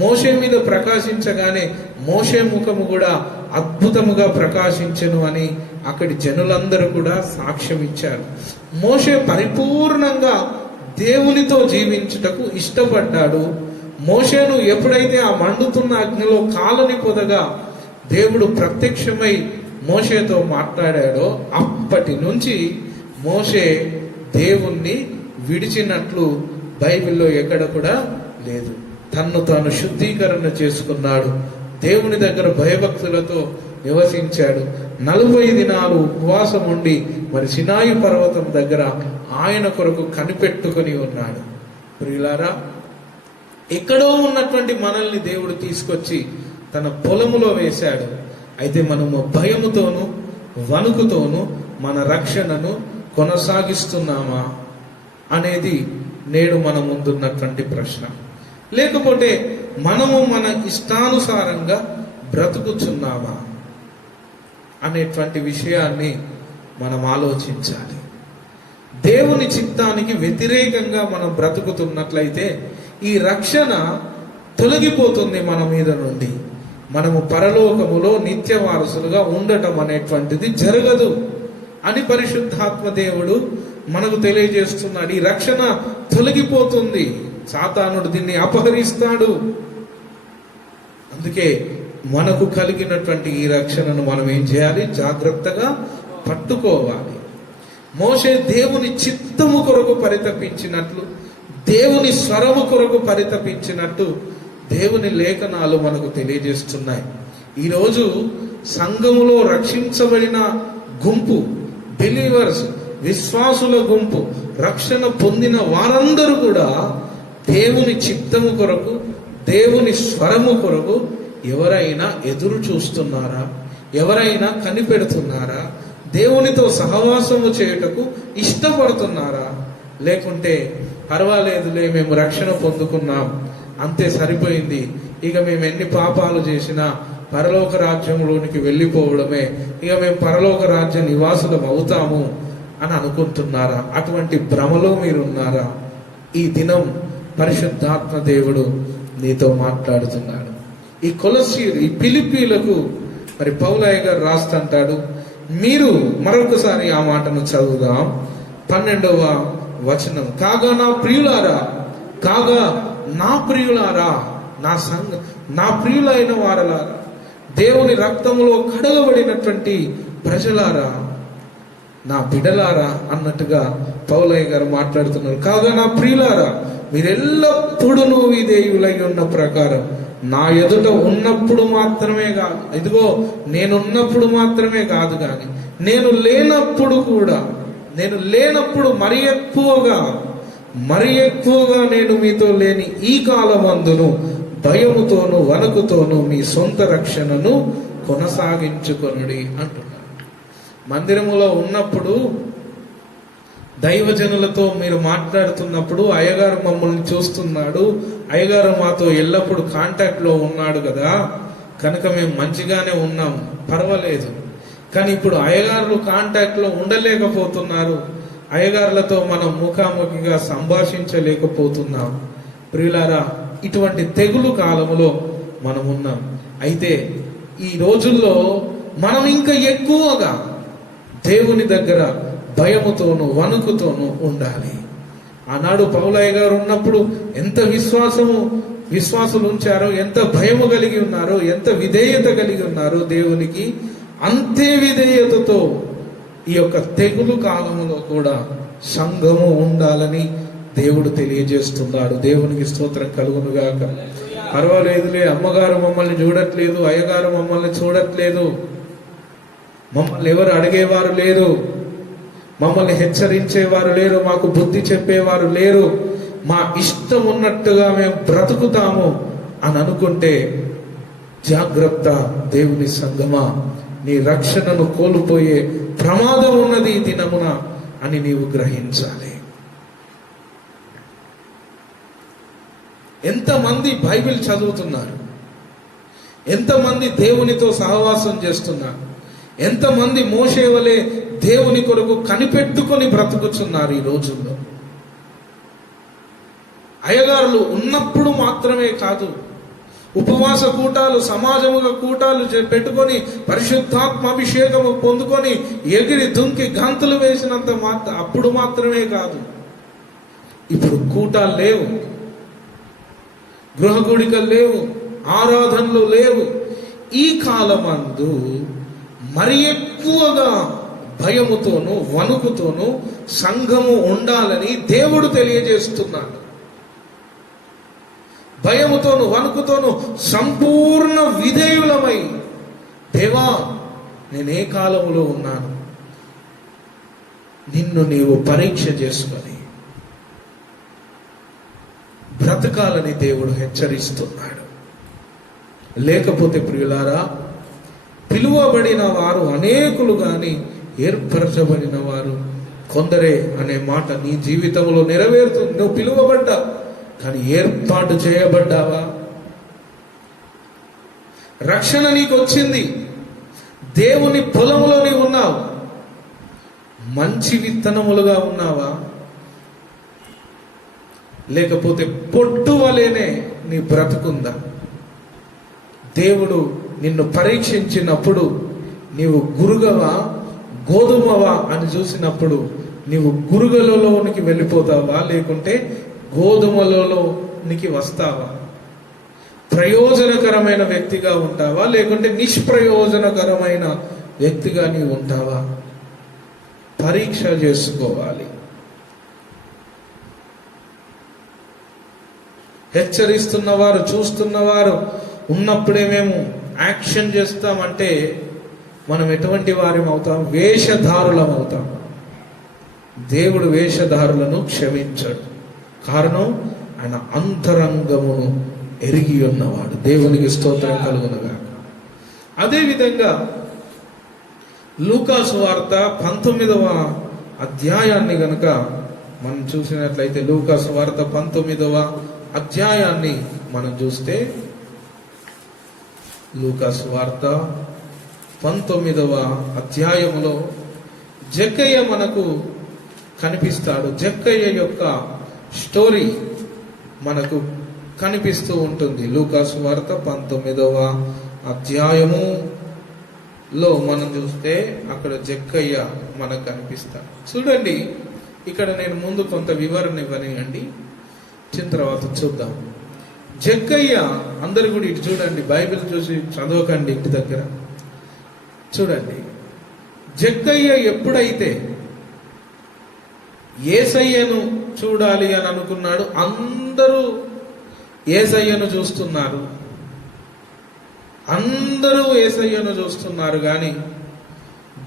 మోషే మీద ప్రకాశించగానే మోషే ముఖము కూడా అద్భుతముగా ప్రకాశించెను అని అక్కడి జనులందరూ కూడా సాక్ష్యం ఇచ్చారు. మోషే పరిపూర్ణంగా దేవునితో జీవించుటకు ఇష్టపడ్డాడు. మోషేను ఎప్పుడైతే ఆ మండుతున్న అగ్నిలో కాలుని పొదగా దేవుడు ప్రత్యక్షమై మోషేతో మాట్లాడాడో అప్పటి నుంచి మోషే దేవుణ్ణి విడిచినట్లు బైబిల్లో ఎక్కడ కూడా లేదు. తన్ను తాను శుద్ధీకరణ చేసుకున్నాడు. దేవుని దగ్గర భయభక్తులతో నివసించాడు. 40 దినాలు ఉపవాసం ఉండి మరి సినాయి పర్వతం దగ్గర ఆయన కొరకు కనిపెట్టుకుని ఉన్నాడు. ప్రియులారా, ఎక్కడో ఉన్నటువంటి మనల్ని దేవుడు తీసుకొచ్చి తన పొలములో వేశాడు. అయితే మనము భయముతోనూ వణుకుతోనూ మన రక్షణను కొనసాగిస్తున్నామా అనేది నేడు మన ముందున్నటువంటి ప్రశ్న. లేకపోతే మనము మన ఇష్టానుసారంగా బ్రతుకుతున్నామా అనేటువంటి విషయాన్ని మనం ఆలోచించాలి. దేవుని చిత్తానికి వ్యతిరేకంగా మనం బ్రతుకుతున్నట్లయితే ఈ రక్షణ తొలగిపోతుంది మన మీద నుండి. మనము పరలోకములో నిత్య వారసులుగా ఉండటం అనేటువంటిది జరగదు అని పరిశుద్ధాత్మ దేవుడు మనకు తెలియజేస్తున్నాడు. ఈ రక్షణ తొలగిపోతుంది, సాతానుడు దీన్ని అపహరిస్తాడు. అందుకే మనకు కలిగినటువంటి ఈ రక్షణను మనం ఏం చేయాలి? జాగ్రత్తగా పట్టుకోవాలి. మోషే దేవుని చిత్తము కొరకు పరితపించినట్లు, దేవుని స్వరము కొరకు పరితపించినట్టు దేవుని లేఖనాలు మనకు తెలియజేస్తున్నాయి. ఈరోజు సంఘములో రక్షించబడిన గుంపు, బిలీవర్స్, విశ్వాసుల గుంపు, రక్షణ పొందిన వారందరూ కూడా దేవుని చిత్తము కొరకు, దేవుని స్వరము కొరకు ఎవరైనా ఎదురు చూస్తున్నారా? ఎవరైనా కనిపెడుతున్నారా? దేవునితో సహవాసము చేయుటకు ఇష్టపడుతున్నారా? లేకుంటే పర్వాలేదులే, మేము రక్షణ పొందుకున్నాం, అంతే సరిపోయింది, ఇక మేము ఎన్ని పాపాలు చేసినా పరలోక రాజ్యంలోనికి వెళ్ళిపోవడమే, ఇక మేము పరలోక రాజ్య నివాసులం అవుతాము అని అనుకుంటున్నారా? అటువంటి భ్రమలో మీరున్నారా? ఈ దినం పరిశుద్ధాత్మ దేవుడు నీతో మాట్లాడుతున్నాడు. ఈ కొలసీలు, ఈ ఫిలిప్పీలకు మరి పౌలయ్య గారు రాస్తుంటాడు. మీరు మరొకసారి ఆ మాటను చదువుదాం. 12వ వచనం. కాగా నా ప్రియులారా, కాగా నా ప్రియులారా, నా ప్రియులైన వారలారా, దేవుని రక్తములో కడగబడినటువంటి ప్రజలారా, నా బిడలారా అన్నట్టుగా పౌలయ్య గారు మాట్లాడుతున్నారు. కాగా నా ప్రియులారా, మీరెల్లప్పుడూ విధేయులై ఉన్న ప్రకారం నా ఎదుట ఉన్నప్పుడు మాత్రమే కాదు, ఇదిగో నేనున్నప్పుడు మాత్రమే కాదు కానీ నేను లేనప్పుడు కూడా, నేను లేనప్పుడు మరి ఎక్కువగా నేను మీతో లేని ఈ కాలమందును భయముతోను వణుకుతోను మీ సొంత రక్షణను కొనసాగించుకొనుడి అంటున్నారు. మందిరములో ఉన్నప్పుడు, దైవజనులతో మీరు మాట్లాడుతున్నప్పుడు అయ్యగారు మమ్మల్ని చూస్తున్నాడు, అయ్యగారు మాతో ఎల్లప్పుడూ కాంటాక్ట్ లో ఉన్నాడు కదా, కనుక మేము మంచిగానే ఉన్నాం, పర్వాలేదు. కానీ ఇప్పుడు అయ్యగారులు కాంటాక్ట్లో ఉండలేకపోతున్నారు, అయ్యగారులతో మనం ముఖాముఖిగా సంభాషించలేకపోతున్నాం. ప్రియులారా, ఇటువంటి తెగులు కాలంలో మనం ఉన్నాం. అయితే ఈ రోజుల్లో మనం ఇంకా ఎక్కువగా దేవుని దగ్గర భయముతోనూ వణుకుతోనూ ఉండాలి. ఆనాడు పౌలయ్య గారు ఉన్నప్పుడు ఎంత విశ్వాసులు ఉంచారో, ఎంత భయము కలిగి ఉన్నారో, ఎంత విధేయత కలిగి ఉన్నారో దేవునికి, అంతే విధేయతతో ఈ యొక్క తెగులు కాలములో కూడా సంఘము ఉండాలని దేవుడు తెలియజేస్తున్నాడు. దేవునికి స్తోత్రం కలుగునుగాక. పర్వాలేదులే, అమ్మగారు మమ్మల్ని చూడట్లేదు, అయ్యగారు మమ్మల్ని చూడట్లేదు, మమ్మల్ని ఎవరు అడిగేవారు లేరు, మమ్మల్ని హెచ్చరించేవారు లేరు, మాకు బుద్ధి చెప్పేవారు లేరు, మా ఇష్టం ఉన్నట్టుగా మేము బ్రతుకుతాము అని అనుకుంటే జాగ్రత్త దేవుని సంగమా, నీ రక్షణను కోల్పోయే ప్రమాదం ఉన్నది ఈ దినమున అని నీవు గ్రహించాలి. ఎంతమంది బైబిల్ చదువుతున్నారు, ఎంతమంది దేవునితో సహవాసం చేస్తున్నారు, ఎంతమంది మోషే వలె దేవుని కొరకు కనిపెట్టుకొని బ్రతుకుతున్నారు ఈ రోజుల్లో. అయ్యగారులు ఉన్నప్పుడు మాత్రమే కాదు, ఉపవాస కూటాలు, సమాజముగా కూటాలు పెట్టుకొని పరిశుద్ధాత్మ అభిషేకము పొందుకొని ఎగిరి దుంకి గంతులు వేసినంత అప్పుడు మాత్రమే కాదు. ఇప్పుడు కూటాలు లేవు, గృహ గుడికలు లేవు, ఆరాధనలు లేవు. ఈ కాలమందు మరి ఎక్కువగా భయముతోనూ వణుకుతోనూ సంఘము ఉండాలని దేవుడు తెలియజేస్తున్నాడు. భయముతోను వణుకుతోను సంపూర్ణ విధేయులమై, దేవా నేనే కాలములో ఉన్నాను, నిన్ను నీవు పరీక్ష చేసుకొని బ్రతకాలని దేవుడు హెచ్చరిస్తున్నాడు. లేకపోతే ప్రియులారా, పిలువబడిన వారు అనేకులు గాని ఏర్పరచబడిన వారు కొందరే అనే మాట నీ జీవితంలో నెరవేరుతుంది. నువ్వు పిలువబడ్డా, కానీ ఏర్పాటు చేయబడ్డావా? రక్షణ నీకు వచ్చింది, దేవుని పొలంలో నీవు ఉన్నావు, మంచి విత్తనములుగా ఉన్నావా? లేకపోతే పొట్టు వలెనే నీ బ్రతుకుందా? దేవుడు నిన్ను పరీక్షించినప్పుడు నీవు గురుగవా గోధుమవా అని చూసినప్పుడు నీవు గురుగలలోనికి వెళ్ళిపోతావా, లేకుంటే గోధుమలలోనికి వస్తావా? ప్రయోజనకరమైన వ్యక్తిగా ఉంటావా, లేకుంటే నిష్ప్రయోజనకరమైన వ్యక్తిగా నీవు ఉంటావా? పరీక్ష చేసుకోవాలి. హెచ్చరిస్తున్నవారు, చూస్తున్నవారు ఉన్నప్పుడే మేము యాక్షన్ చేస్తామంటే మనం ఎటువంటి వారం అవుతాం? వేషధారులం అవుతాం. దేవుడు వేషధారులను క్షమించడు. కారణం, ఆయన అంతరంగమును ఎరిగి ఉన్నవాడు. దేవునికి స్తోత్రం కలుగునుగా. అదేవిధంగా లూకాసు వార్త 19వ అధ్యాయాన్ని గనుక మనం చూసినట్లయితే, లూకాసు వార్త 19వ అధ్యాయాన్ని మనం చూస్తే, లూకాసు వార్త 19వ అధ్యాయములో జక్కయ్య మనకు కనిపిస్తాడు. జక్కయ్య యొక్క స్టోరీ మనకు కనిపిస్తూ ఉంటుంది. లూకాసు వార్త 19వ అధ్యాయములో మనం చూస్తే అక్కడ జక్కయ్య మనకు కనిపిస్తాడు. చూడండి, ఇక్కడ నేను ముందు కొంత వివరణ ఇవ్వనివ్వండి, తర్వాత చూద్దాం. జక్కయ్య, అందరు కూడా ఇటు చూడండి, బైబిల్ చూసి చదవకండి ఇంటి దగ్గర. చూడండి, జక్కయ్య ఎప్పుడైతే యేసయ్యను చూడాలి అని అనుకున్నాడు, అందరూ యేసయ్యను చూస్తున్నారు, అందరూ యేసయ్యను చూస్తున్నారు, కానీ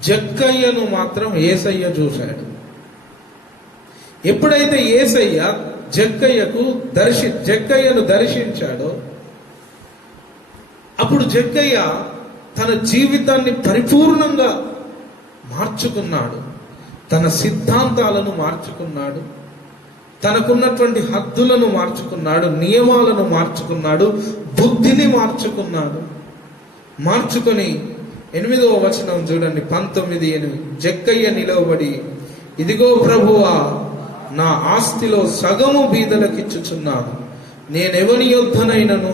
జక్కయ్యను మాత్రం యేసయ్య చూశాడు. ఎప్పుడైతే యేసయ్య జక్కయ్యను దర్శించాడో అప్పుడు జక్కయ్య తన జీవితాన్ని పరిపూర్ణంగా మార్చుకున్నాడు, తన సిద్ధాంతాలను మార్చుకున్నాడు, తనకున్నటువంటి హద్దులను మార్చుకున్నాడు, నియమాలను మార్చుకున్నాడు, బుద్ధిని మార్చుకున్నాడు. మార్చుకొని 8వ వచనం చూడండి, 19:8. జక్కయ్య నిలవబడి, ఇదిగో ప్రభువా, నా ఆస్తిలో సగము బీదలకిచ్చుచున్నాను. నేనెవని యొద్దనైనను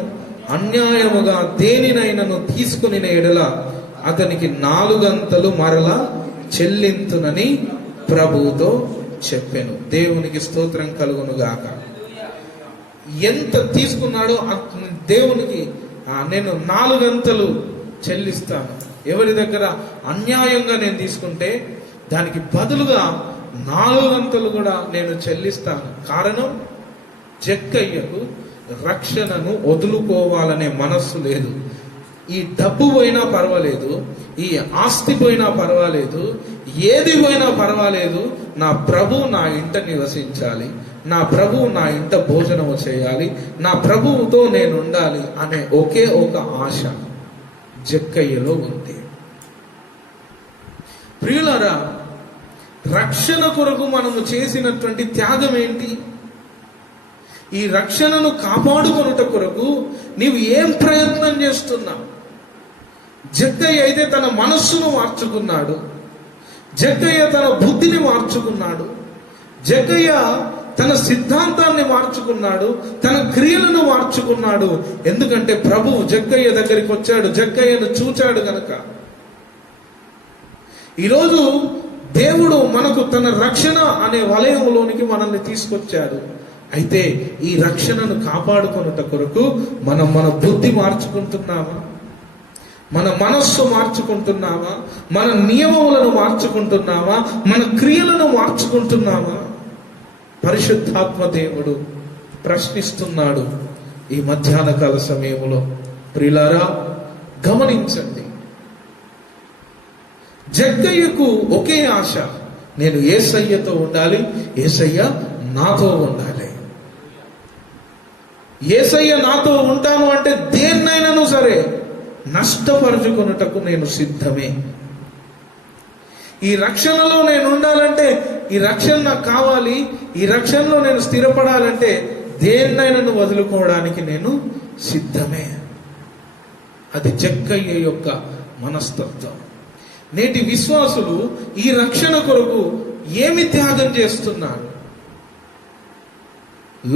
అన్యాయముగా దేనినైనను తీసుకుని ఎడల అతనికి 4 అంతలు మరలా చెల్లింతునని ప్రభువుతో చెప్పెను. దేవునికి స్తోత్రం కలుగును గాక. ఎంత తీసుకున్నాడో దేవునికి నేను 4 అంతలు చెల్లిస్తాను. ఎవరి దగ్గర అన్యాయంగా నేను తీసుకుంటే దానికి బదులుగా 4 అంతలు కూడా నేను చెల్లిస్తాను. కారణం, జక్కయ్యకు రక్షణను వదులుకోవాలనే మనస్సు లేదు. ఈ డబ్బు పోయినా పర్వాలేదు, ఈ ఆస్తి పోయినా పర్వాలేదు, ఏది పోయినా పర్వాలేదు, నా ప్రభు నా ఇంట నివసించాలి, నా ప్రభువు నా ఇంట భోజనము చేయాలి, నా ప్రభువుతో నేను ఉండాలి అనే ఒకే ఒక ఆశ జక్కయ్యలో ఉంది. ప్రియులారా, రక్షణ కొరకు మనము చేసినటువంటి త్యాగం ఏంటి? ఈ రక్షణను కాపాడుకొనుట కొరకు నీవు ఏం ప్రయత్నం చేస్తున్నావు? జక్కయ్య అయితే తన మనస్సును మార్చుకున్నాడు, జక్కయ్య తన బుద్ధిని మార్చుకున్నాడు, జక్కయ్య తన సిద్ధాంతాన్ని మార్చుకున్నాడు, తన క్రియలను మార్చుకున్నాడు. ఎందుకంటే ప్రభువు జక్కయ్య దగ్గరికి వచ్చాడు, జక్కయ్యను చూచాడు గనక. ఈరోజు దేవుడు మనకు తన రక్షణ అనే వలయంలోనికి మనల్ని తీసుకొచ్చాడు. అయితే ఈ రక్షణను కాపాడుకొనుట కొరకు మనం మన బుద్ధి మార్చుకుంటున్నామా? మన మనస్సు మార్చుకుంటున్నామా? మన నియమములను మార్చుకుంటున్నామా? మన క్రియలను మార్చుకుంటున్నామా? పరిశుద్ధాత్మ దేవుడు ప్రశ్నిస్తున్నాడు ఈ మధ్యాహ్న కాల సమయంలో. ప్రియులారా, గమనించండి, జక్కయ్యకు ఒకే ఆశ, నేను యేసయ్యతో ఉండాలి, యేసయ్య నాతో ఉండాలి. యేసయ్య నాతో ఉంటాను అంటే దేన్నైనాను సరే నష్టపరుచుకొనుటకు నేను సిద్ధమే. ఈ రక్షణలో నేను ఉండాలంటే, ఈ రక్షణ నాకు కావాలి, ఈ రక్షణలో నేను స్థిరపడాలంటే దేన్నైనా వదులుకోవడానికి నేను సిద్ధమే. అది జక్కయ్య యొక్క మనస్తత్వం. నేటి విశ్వాసులు ఈ రక్షణ కొరకు ఏమి త్యాగం చేస్తున్నారు?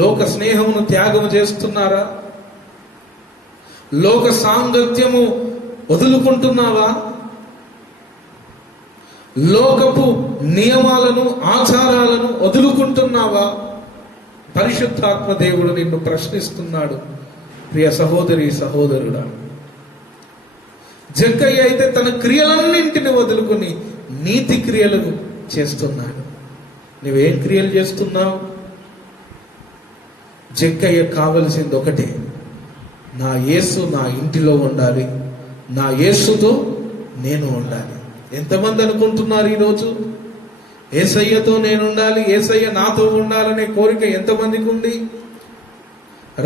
లోక స్నేహమును త్యాగం చేస్తున్నారా? లోక సాంగత్యము వదులుకుంటున్నావా? లోకపు నియమాలను, ఆచారాలను వదులుకుంటున్నావా? పరిశుద్ధాత్మ దేవుడు నిన్ను ప్రశ్నిస్తున్నాడు. ప్రియ సహోదరి, సహోదరుడా, జక్కయ్య అయితే తన క్రియలన్నింటిని వదులుకుని నీతి క్రియలు చేస్తున్నాడు. నువ్వేం క్రియలు చేస్తున్నావు? జక్కయ్య కావలసింది ఒకటే, నా యేసు నా ఇంటిలో ఉండాలి, నా యేసుతో నేను ఉండాలి. ఎంతమంది అనుకుంటున్నారు ఈరోజు యేసయ్యతో నేను ఉండాలి, యేసయ్య నాతో ఉండాలనే కోరిక ఎంతమందికి ఉంది?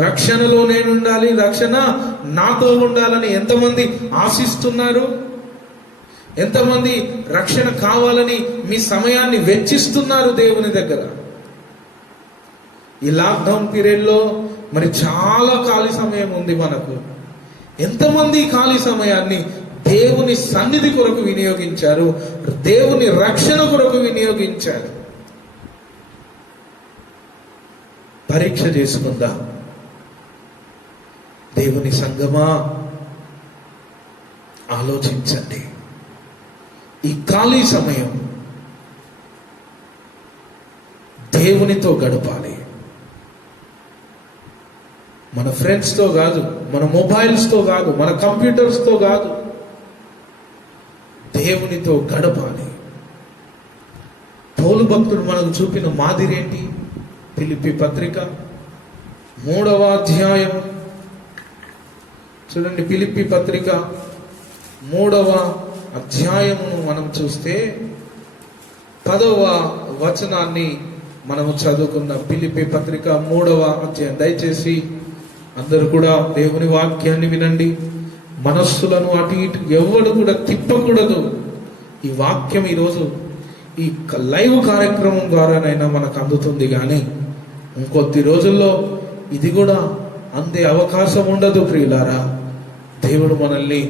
రక్షణలో నేను ఉండాలి, రక్షణ నాతో ఉండాలని ఎంతమంది ఆశిస్తున్నారు? ఎంతమంది రక్షణ కావాలని మీ సమయాన్ని వెచ్చిస్తున్నారు దేవుని దగ్గర? ఈ లాక్డౌన్ పీరియడ్లో మరి చాలా ఖాళీ సమయం ఉంది మనకు. ఎంతమంది ఖాళీ సమయాన్ని దేవుని సన్నిధి కొరకు వినియోగించారు, దేవుని రక్షణ కొరకు వినియోగించారు? పరీక్ష చేసుకుందా దేవుని సంగమా? ఆలోచించండి. ఈ ఖాళీ సమయం దేవునితో గడపాలి. మన ఫ్రెండ్స్తో కాదు, మన మొబైల్స్తో కాదు, మన కంప్యూటర్స్తో కాదు, దేవునితో గడపాలి. పౌలు భక్తుడు మనకు చూపిన మాదిరి ఏంటి? ఫిలిప్పీ పత్రిక 3వ అధ్యాయం చూడండి. ఫిలిప్పీ పత్రిక 3వ అధ్యాయమును మనం చూస్తే 10వ వచనాన్ని మనము చదువుకున్న ఫిలిప్పీ పత్రిక 3వ అధ్యాయం. దయచేసి అందరూ కూడా దేవుని వాక్యాన్ని వినండి. మనస్సులను అటు ఇటు ఎవడు కూడా తిప్పకూడదు. ఈ వాక్యం ఈరోజు ఈ లైవ్ కార్యక్రమం ద్వారానైనా మనకు అందుతుంది, కానీ ఇంకొద్ది రోజుల్లో ఇది కూడా అందే అవకాశం ఉండదు. ప్రియులారా, దేవుడు మనల్ని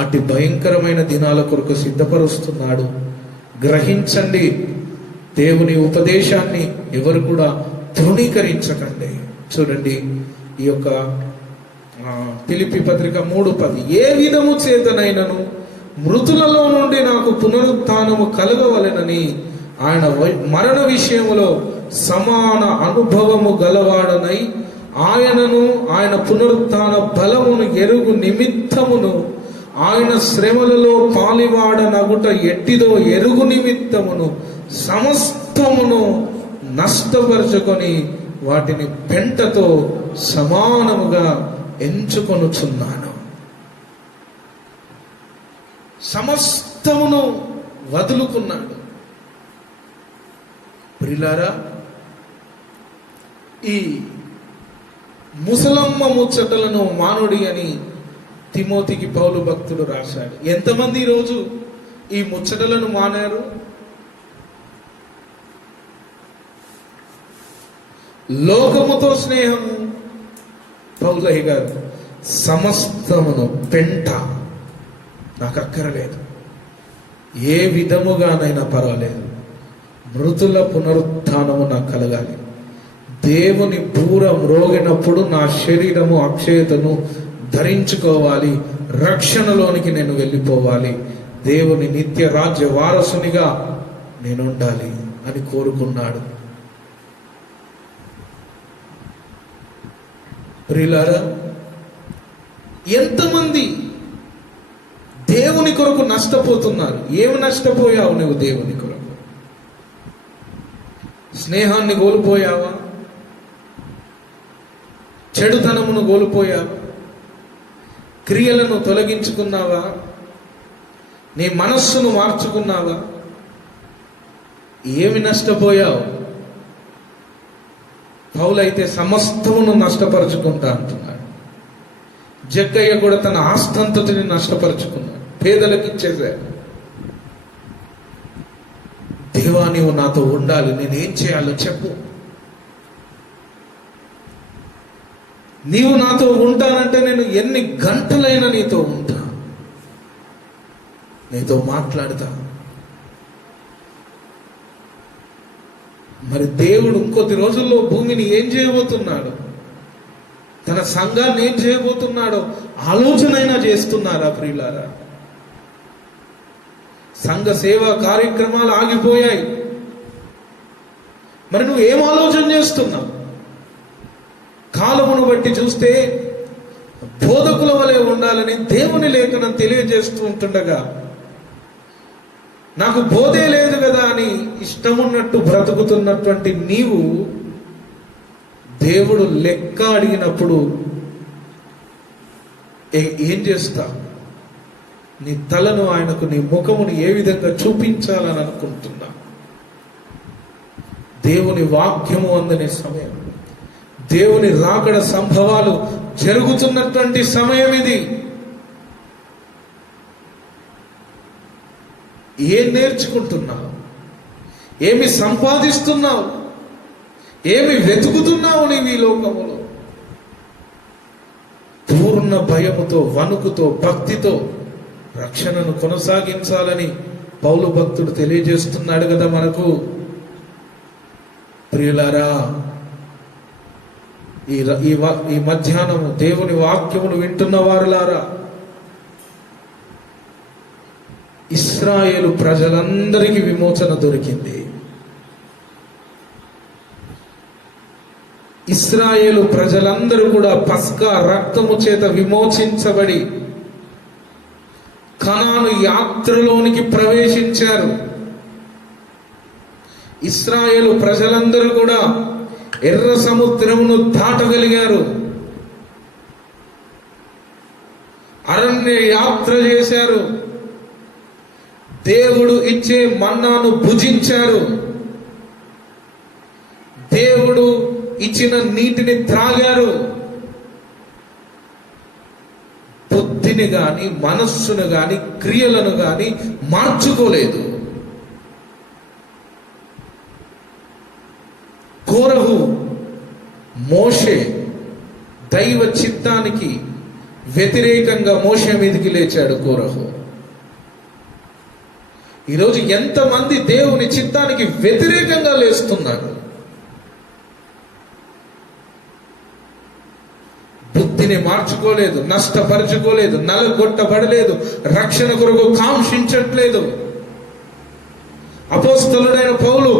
అటు భయంకరమైన దినాల కొరకు సిద్ధపరుస్తున్నాడు. గ్రహించండి, దేవుని ఉపదేశాన్ని ఎవరు కూడా తృణీకరించకండి. చూడండి ఈ యొక్క ఫిలిప్పీ పత్రిక 3:10, ఏ విధము చేతనైనను మృతులలో నుండి నాకు పునరుత్థానము కలగవలెనని ఆయన మరణ విషయములో సమాన అనుభవము గలవాడనై ఆయనను ఆయన పునరుత్థాన బలమును ఎరుగు నిమిత్తమును ఆయన శ్రమలలో పాలివాడనగుట ఎట్టిదో ఎరుగు నిమిత్తమును సమస్తమును నష్టపరుచుకొని వాటిని పెంటతో సమానముగా ఎంచుకొనుచున్నాను. సమస్తమును వదులుకున్నాడు. ప్రియులారా, ఈ ముసలమ్మ ముచ్చటలను మానుడి అని తిమోతికి పౌలు భక్తుడు రాశాడు. ఎంతమంది ఈరోజు ఈ ముచ్చటలను మానారు? లోకముతో స్నేహము, పౌలయ్య గారు సమస్తమును పెంట, నాకు అక్కరలేదు, ఏ విధముగానైనా పర్వాలేదు, మృతుల పునరుత్థానము నాకు కలగాలి. దేవుని బూర మ్రోగినప్పుడు నా శరీరము అక్షయతను ధరించుకోవాలి, రక్షణలోనికి నేను వెళ్ళిపోవాలి, దేవుని నిత్య రాజ్య వారసునిగా నేను ఉండాలి అని కోరుకున్నాడు. ప్రియులారా, ఎంతమంది దేవుని కొరకు నష్టపోతున్నారు? ఏమి నష్టపోయావు నువ్వు దేవుని కొరకు? స్నేహాన్ని కోల్పోయావా? చెడుతనమును కోల్పోయావా? క్రియలను తొలగించుకున్నావా? నీ మనస్సును మార్చుకున్నావా? ఏమి నష్టపోయావు? పౌలైతే సమస్తమును నష్టపరుచుకుంటా అంటున్నాడు. జక్కయ్య కూడా తన ఆస్తంతటిని నష్టపరుచుకున్నాడు, పేదలకు ఇచ్చేశాడు. దేవా, నీవు నాతో ఉండాలి, నేనేం చేయాలో చెప్పు. నీవు నాతో ఉంటానంటే నేను ఎన్ని గంటలైనా నీతో ఉంటా, నీతో మాట్లాడతా. మరి దేవుడు ఇంకొద్ది రోజుల్లో భూమిని ఏం చేయబోతున్నాడు, తన సంఘాన్ని ఏం చేయబోతున్నాడో ఆలోచనైనా చేస్తున్నారా ప్రియులారా? సంఘ సేవా కార్యక్రమాలు ఆగిపోయాయి. మరి నువ్వు ఏం ఆలోచన చేస్తున్నావు? కాలమును బట్టి చూస్తే బోధకుల వలె ఉండాలని దేవుని లేఖనం తెలియజేస్తూ ఉంటుండగా, నాకు బోధే లేదు కదా అని ఇష్టమున్నట్టు బ్రతుకుతున్నటువంటి నీవు దేవుడు లెక్క అడిగినప్పుడు ఏం చేస్తావు? నీ తలను ఆయనకు, నీ ముఖమును ఏ విధంగా చూపించాలని అనుకుంటున్నా? దేవుని వాక్యము అందని సమయం, దేవుని రాకడ సంభవాలు జరుగుతున్నటువంటి సమయం ఇది. ఏం నేర్చుకుంటున్నావు? ఏమి సంపాదిస్తున్నావు? ఏమి వెతుకుతున్నావు నీవు ఈ లోకములో? పూర్ణ భయముతో, వణుకుతో, భక్తితో రక్షణను కొనసాగించాలని పౌలు భక్తుడు తెలియజేస్తున్నాడు కదా మనకు. ప్రియులారా, ఈ మధ్యాహ్నము దేవుని వాక్యమును వింటున్న వారులారా, ఇశ్రాయేలు ప్రజలందరికీ విమోచన దొరికింది. ఇశ్రాయేలు ప్రజలందరూ కూడా పస్కా రక్తము చేత విమోచించబడి కనాను యాత్రలోనికి ప్రవేశించారు. ఇశ్రాయేలు ప్రజలందరూ కూడా ఎర్ర సముద్రమును దాటగలిగారు, అరణ్య యాత్ర చేశారు, దేవుడు ఇచ్చే మన్నాను భుజించారు, దేవుడు ఇచ్చిన నీటిని త్రాగారు. బుద్ధిని గాని, మనస్సును గాని, క్రియలను గాని మార్చుకోలేదు. కోరహు, మోషే దైవ చిత్తానికి వ్యతిరేకంగా మోషే మీదకి లేచాడు కోరహు. ఈరోజు ఎంతమంది దేవుని చిత్తానికి వ్యతిరేకంగా లేస్తున్నారు? బుద్ధిని మార్చుకోలేదు, నష్టపరచుకోలేదు, నలగొట్టబడలేదు, రక్షణ కొరకు కాంక్షించట్లేదు. అపోస్తలుడైన పౌలు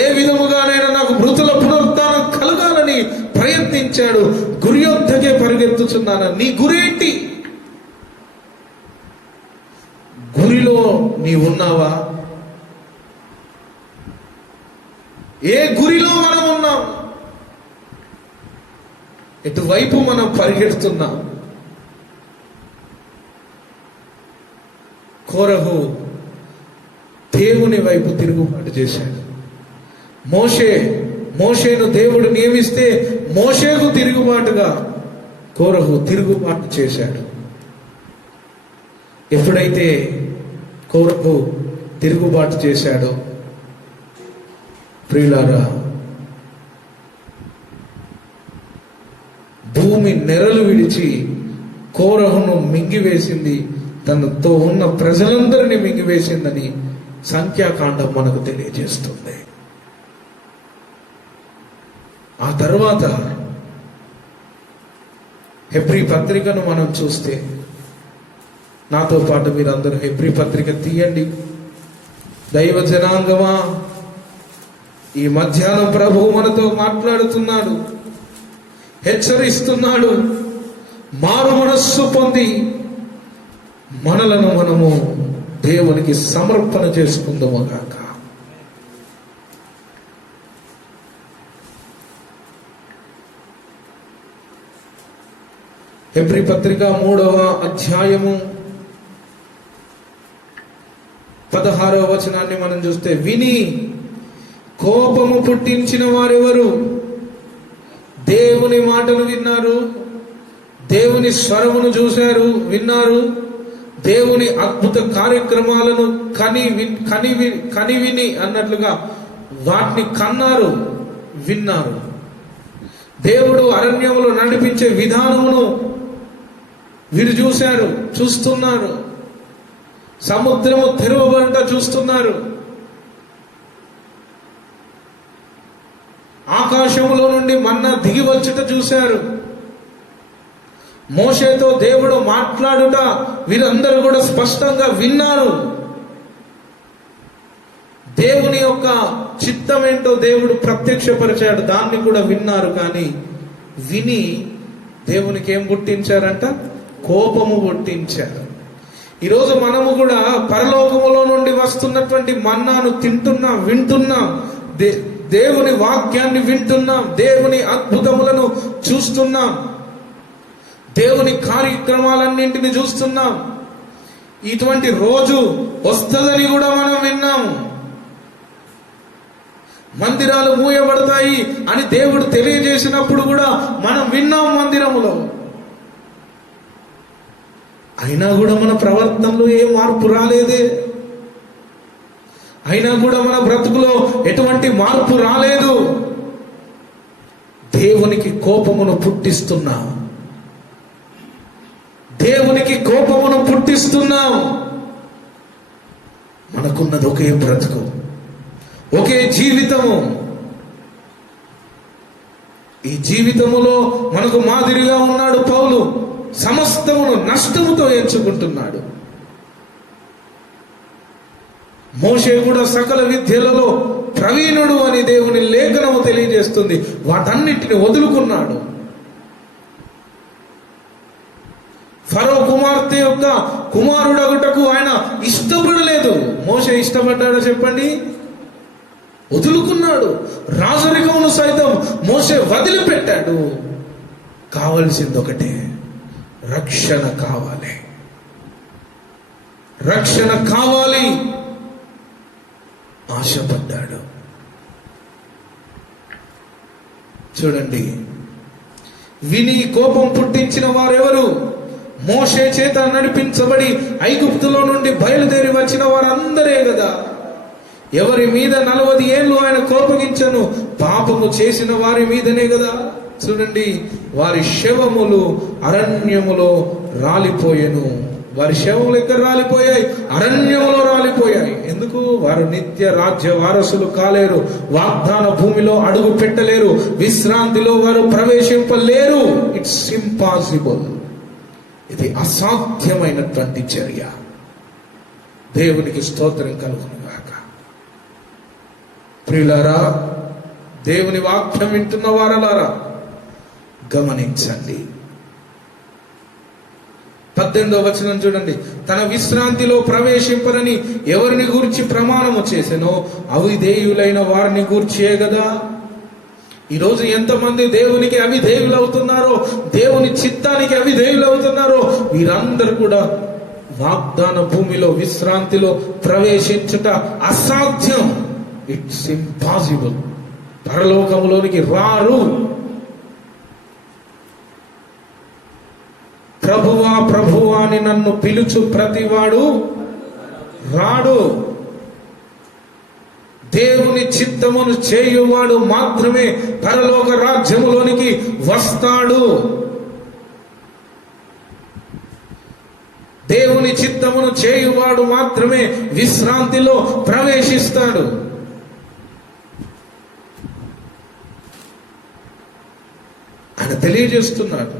ఏ విధముగానైనా నాకు మృతుల పునరుత్థానం కలగాలని ప్రయత్నించాడు. గురి యొద్దకే పరిగెత్తుచున్నాను. నీ గురేంటి? గురిలో నీ ఉన్నావా? ఏ గురిలో మనం ఉన్నాం? ఎటువైపు మనం పరిగెడుతున్నాం? కోరహు దేవుని వైపు తిరుగుబాటు చేశాడు. మోషేను దేవుడు నియమిస్తే మోషేకు తిరుగుబాటుగా కోరహు తిరుగుబాటు చేశాడు. ఎప్పుడైతే కోరహు తిరుగుబాటు చేశాడో, ప్రియులారా, భూమి నెరలు విడిచి కోరహును మింగివేసింది, తనతో ఉన్న ప్రజలందరినీ మింగివేసిందని సంఖ్యాకాండం మనకు తెలియజేస్తుంది. ఆ తర్వాత హెబ్రీ పత్రికను మనం చూస్తే, నాతో పాటు మీరందరూ హెబ్రీ పత్రిక తీయండి. దైవ జనాంగమా, ఈ మధ్యాహ్నం ప్రభువు మనతో మాట్లాడుతున్నాడు, హెచ్చరిస్తున్నాడు. మారు మనస్సు పొంది మనలను మనము దేవునికి సమర్పణ చేసుకుందాము గాక. హెబ్రీ పత్రిక 3వ అధ్యాయము 16వ వచనాన్ని మనం చూస్తే, విని కోపము పుట్టించిన వారెవరు? దేవుని మాటలు విన్నారు, దేవుని స్వరమును చూశారు, విన్నారు, దేవుని అద్భుత కార్యక్రమాలను కనివిని అన్నట్లుగా వాటిని కన్నారు, విన్నారు. దేవుడు అరణ్యములో నడిపించే విధానమును వీరు చూశారు, చూస్తున్నారు. సముద్రము తెరవబడట చూస్తున్నారు. ఆకాశములో నుండి మన్నా దిగి వచ్చుట చూశారు. మోషేతో దేవుడు మాట్లాడుట వీరందరూ కూడా స్పష్టంగా విన్నారు. దేవుని యొక్క చిత్తం ఏంటో దేవుడు ప్రత్యక్షపరిచాడు, దాన్ని కూడా విన్నారు. కానీ విని దేవునికి ఏం పుట్టించారంట? కోపము పుట్టించారు. ఈరోజు మనము కూడా పరలోకములో నుండి వస్తున్నటువంటి మన్నాను తింటున్నాం, వింటున్నాం, దేవుని వాక్యాన్ని వింటున్నాం, దేవుని అద్భుతములను చూస్తున్నాం, దేవుని కార్యక్రమాలన్నింటిని చూస్తున్నాం. ఇటువంటి రోజు వస్తుందని కూడా మనం విన్నాము. మందిరాలు మూయబడతాయి అని దేవుడు తెలియజేసినప్పుడు కూడా మనం విన్నాం మందిరములో. అయినా కూడా మన ప్రవర్తనలో ఏ మార్పు రాలేదే. అయినా కూడా మన బ్రతుకులో ఎటువంటి మార్పు రాలేదు. దేవునికి కోపమును పుట్టిస్తున్నాం, దేవునికి కోపమును పుట్టిస్తున్నాం. మనకున్నది ఒకే బ్రతుకు, ఒకే జీవితము. ఈ జీవితములో మనకు మాదిరిగా ఉన్నాడు పౌలు. సమస్తమును నష్టముతో ఎంచుకుంటున్నాడు. మోషే కూడా సకల విద్యలలో ప్రవీణుడు అని దేవుని లేఖనము తెలియజేస్తుంది. వాటన్నిటిని వదులుకున్నాడు. ఫరో కుమార్తె యొక్క కుమారుడగుటకు ఆయన ఇష్టపడలేదు. మోషే ఇష్టపడ్డాడో చెప్పండి? వదులుకున్నాడు. రాజరికమును సైతం మోషే వదిలిపెట్టాడు. కావలసింది ఒకటే, రక్షణ కావాలి, రక్షణ కావాలి ఆశపడ్డాడు. చూడండి, విని కోపం పుట్టించిన వారెవరు? మోషే చేత నడిపించబడి ఐగుప్తులో నుండి బయలుదేరి వచ్చిన వారందరే కదా. ఎవరి మీద 40 ఏళ్ళు ఆయన కోపగించను? పాపము చేసిన వారి మీదనే కదా. చూడండి, వారి శవములు అరణ్యములో రాలిపోయెను. వారి శవములు ఎక్కడ రాలిపోయాయి? అరణ్యములో రాలిపోయాయి. ఎందుకు? వారు నిత్య రాజ్య వారసులు కాలేరు, వాగ్దాన భూమిలో అడుగు పెట్టలేరు, విశ్రాంతిలో వారు ప్రవేశింపలేరు. It's impossible. ఇది అసాధ్యమైనటువంటి చర్య. దేవునికి స్తోత్రం కలుగును గాక. ప్రియులారా, దేవుని వాక్యం వింటున్న వారలారా గమనించండి. 18వ వచనం చూడండి. తన విశ్రాంతిలో ప్రవేశింపరని ఎవరిని గూర్చి ప్రమాణము చేసెనో అవిధేయులైన వారిని గూర్చే కదా. ఈరోజు ఎంతమంది దేవునికి అవిధేయులు అవుతున్నారో, దేవుని చిత్తానికి అవిధేయులు అవుతున్నారో, వీరందరూ కూడా వాగ్దాన భూమిలో విశ్రాంతిలో ప్రవేశించుట అసాధ్యం. It's impossible. పరలోకములోనికి రారు. ప్రభువా ప్రభువా అని నన్ను పిలుచు ప్రతివాడు రాడు. దేవుని చిత్తమును చేయువాడు మాత్రమే పరలోక రాజ్యములోనికి వస్తాడు. దేవుని చిత్తమును చేయువాడు మాత్రమే విశ్రాంతిలో ప్రవేశిస్తాడు. ఆయన తెలియజేస్తున్నాడు,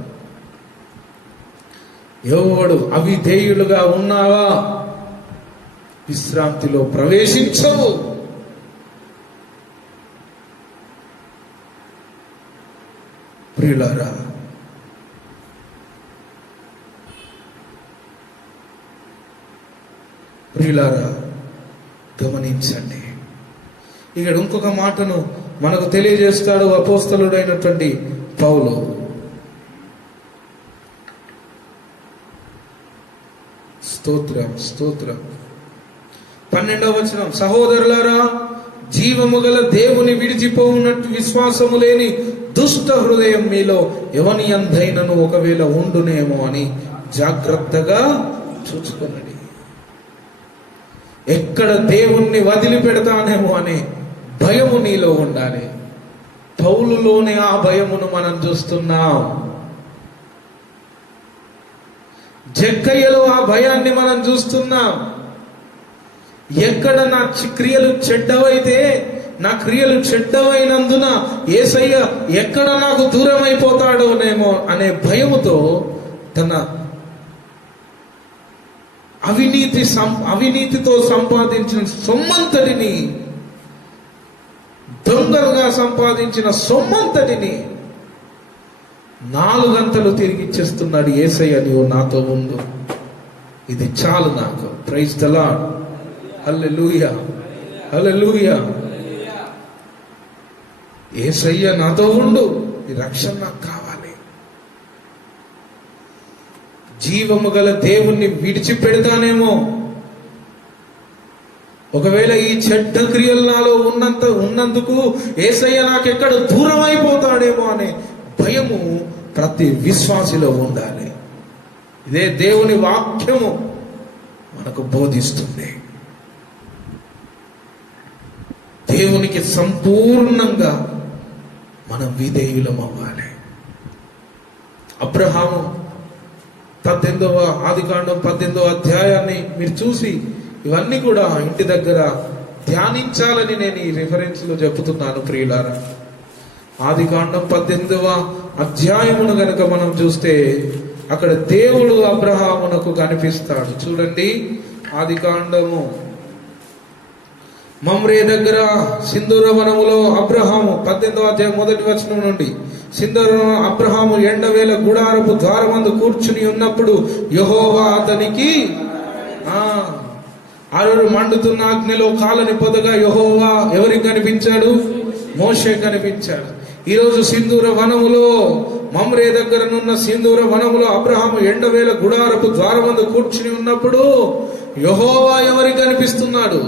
ఎవడు అవిధేయులుగా ఉన్నావా విశ్రాంతిలో ప్రవేశించవు. ప్రియులారా, గమనించండి. ఇక్కడ ఇంకొక మాటను మనకు తెలియజేస్తాడు అపోస్తలుడైనటువంటి పౌలు. స్తోత్రం. 12వ వచనం, సహోదరులారా, జీవము గల దేవుని విడిచిపోవునట్టు విశ్వాసము లేని దుష్ట హృదయం మీలో ఎవని యందైనను ఒకవేళ ఉండునేమో అని జాగ్రత్తగా చూచుకున్నది. ఎక్కడ దేవుణ్ణి వదిలిపెడతానేమో అనే భయము నీలో ఉండాలి. పౌలులోనే ఆ భయమును మనం చూస్తున్నాం. జక్కయ్యలో ఆ భయాన్ని మనం చూస్తున్నాం. ఎక్కడ నా క్రియలు చెడ్డవైతే, నా క్రియలు చెడ్డవైనందున యేసయ్య ఎక్కడ నాకు దూరం అయిపోతాడోనేమో అనే భయముతో తన అవినీతితో సంపాదించిన సొమ్మంతటిని, దొంగలుగా సంపాదించిన సొమ్మంతటిని 4 గంటలు తిరిగి ఇచ్చేస్తున్నాడు. యేసయ్య, నీవు నాతో ఉండు, ఇది చాలు నాకు. Praise the lord. Hallelujah, hallelujah. Yesayya నాతో ఉండు, ఈ రక్షణ నాకు కావాలి. జీవము గల దేవుణ్ణి విడిచిపెడతానేమో, ఒకవేళ ఈ చెడ్డ క్రియలు నాలో ఉన్నందుకు యేసయ్య నాకెక్కడ దూరం అయిపోతాడేమో అనే భయము ప్రతి విశ్వాసిలో ఉండాలి. ఇదే దేవుని వాక్యము మనకు బోధిస్తుంది. దేవునికి సంపూర్ణంగా మనం విధేయులం అవ్వాలి. అబ్రహాము 18వ ఆదికాండం 18వ అధ్యాయాన్ని మీరు చూసి ఇవన్నీ కూడా ఇంటి దగ్గర ధ్యానించాలని నేను ఈ రిఫరెన్స్ లో చెబుతున్నాను. ప్రియులారా, ఆదికాండం 18వ అధ్యాయమును గనక మనం చూస్తే అక్కడ దేవుడు అబ్రహామునకు కనిపిస్తాడు. చూడండి, ఆదికాండము మమ్రే దగ్గర సింధూర వనములో అబ్రహాము 18వ అధ్యాయం 1వ వచనం నుండి, సింధూర అబ్రహాము ఎండవేళ గుడారపు ద్వారమందు కూర్చుని ఉన్నప్పుడు యెహోవా అతనికి అరుడు మండుతున్న అగ్నిలో కాలని పొదగా యెహోవా ఎవరికి కనిపించాడు? మోషే కనిపించాడు. ఈరోజు సింధూర వనములో, మమ్రే దగ్గరనున్న సింధూర వనములో అబ్రహాము ఎండవేళ గుడారపు ద్వారమందు కూర్చుని ఉన్నప్పుడు యెహోవా ఎవరికి కనిపిస్తున్నాడు?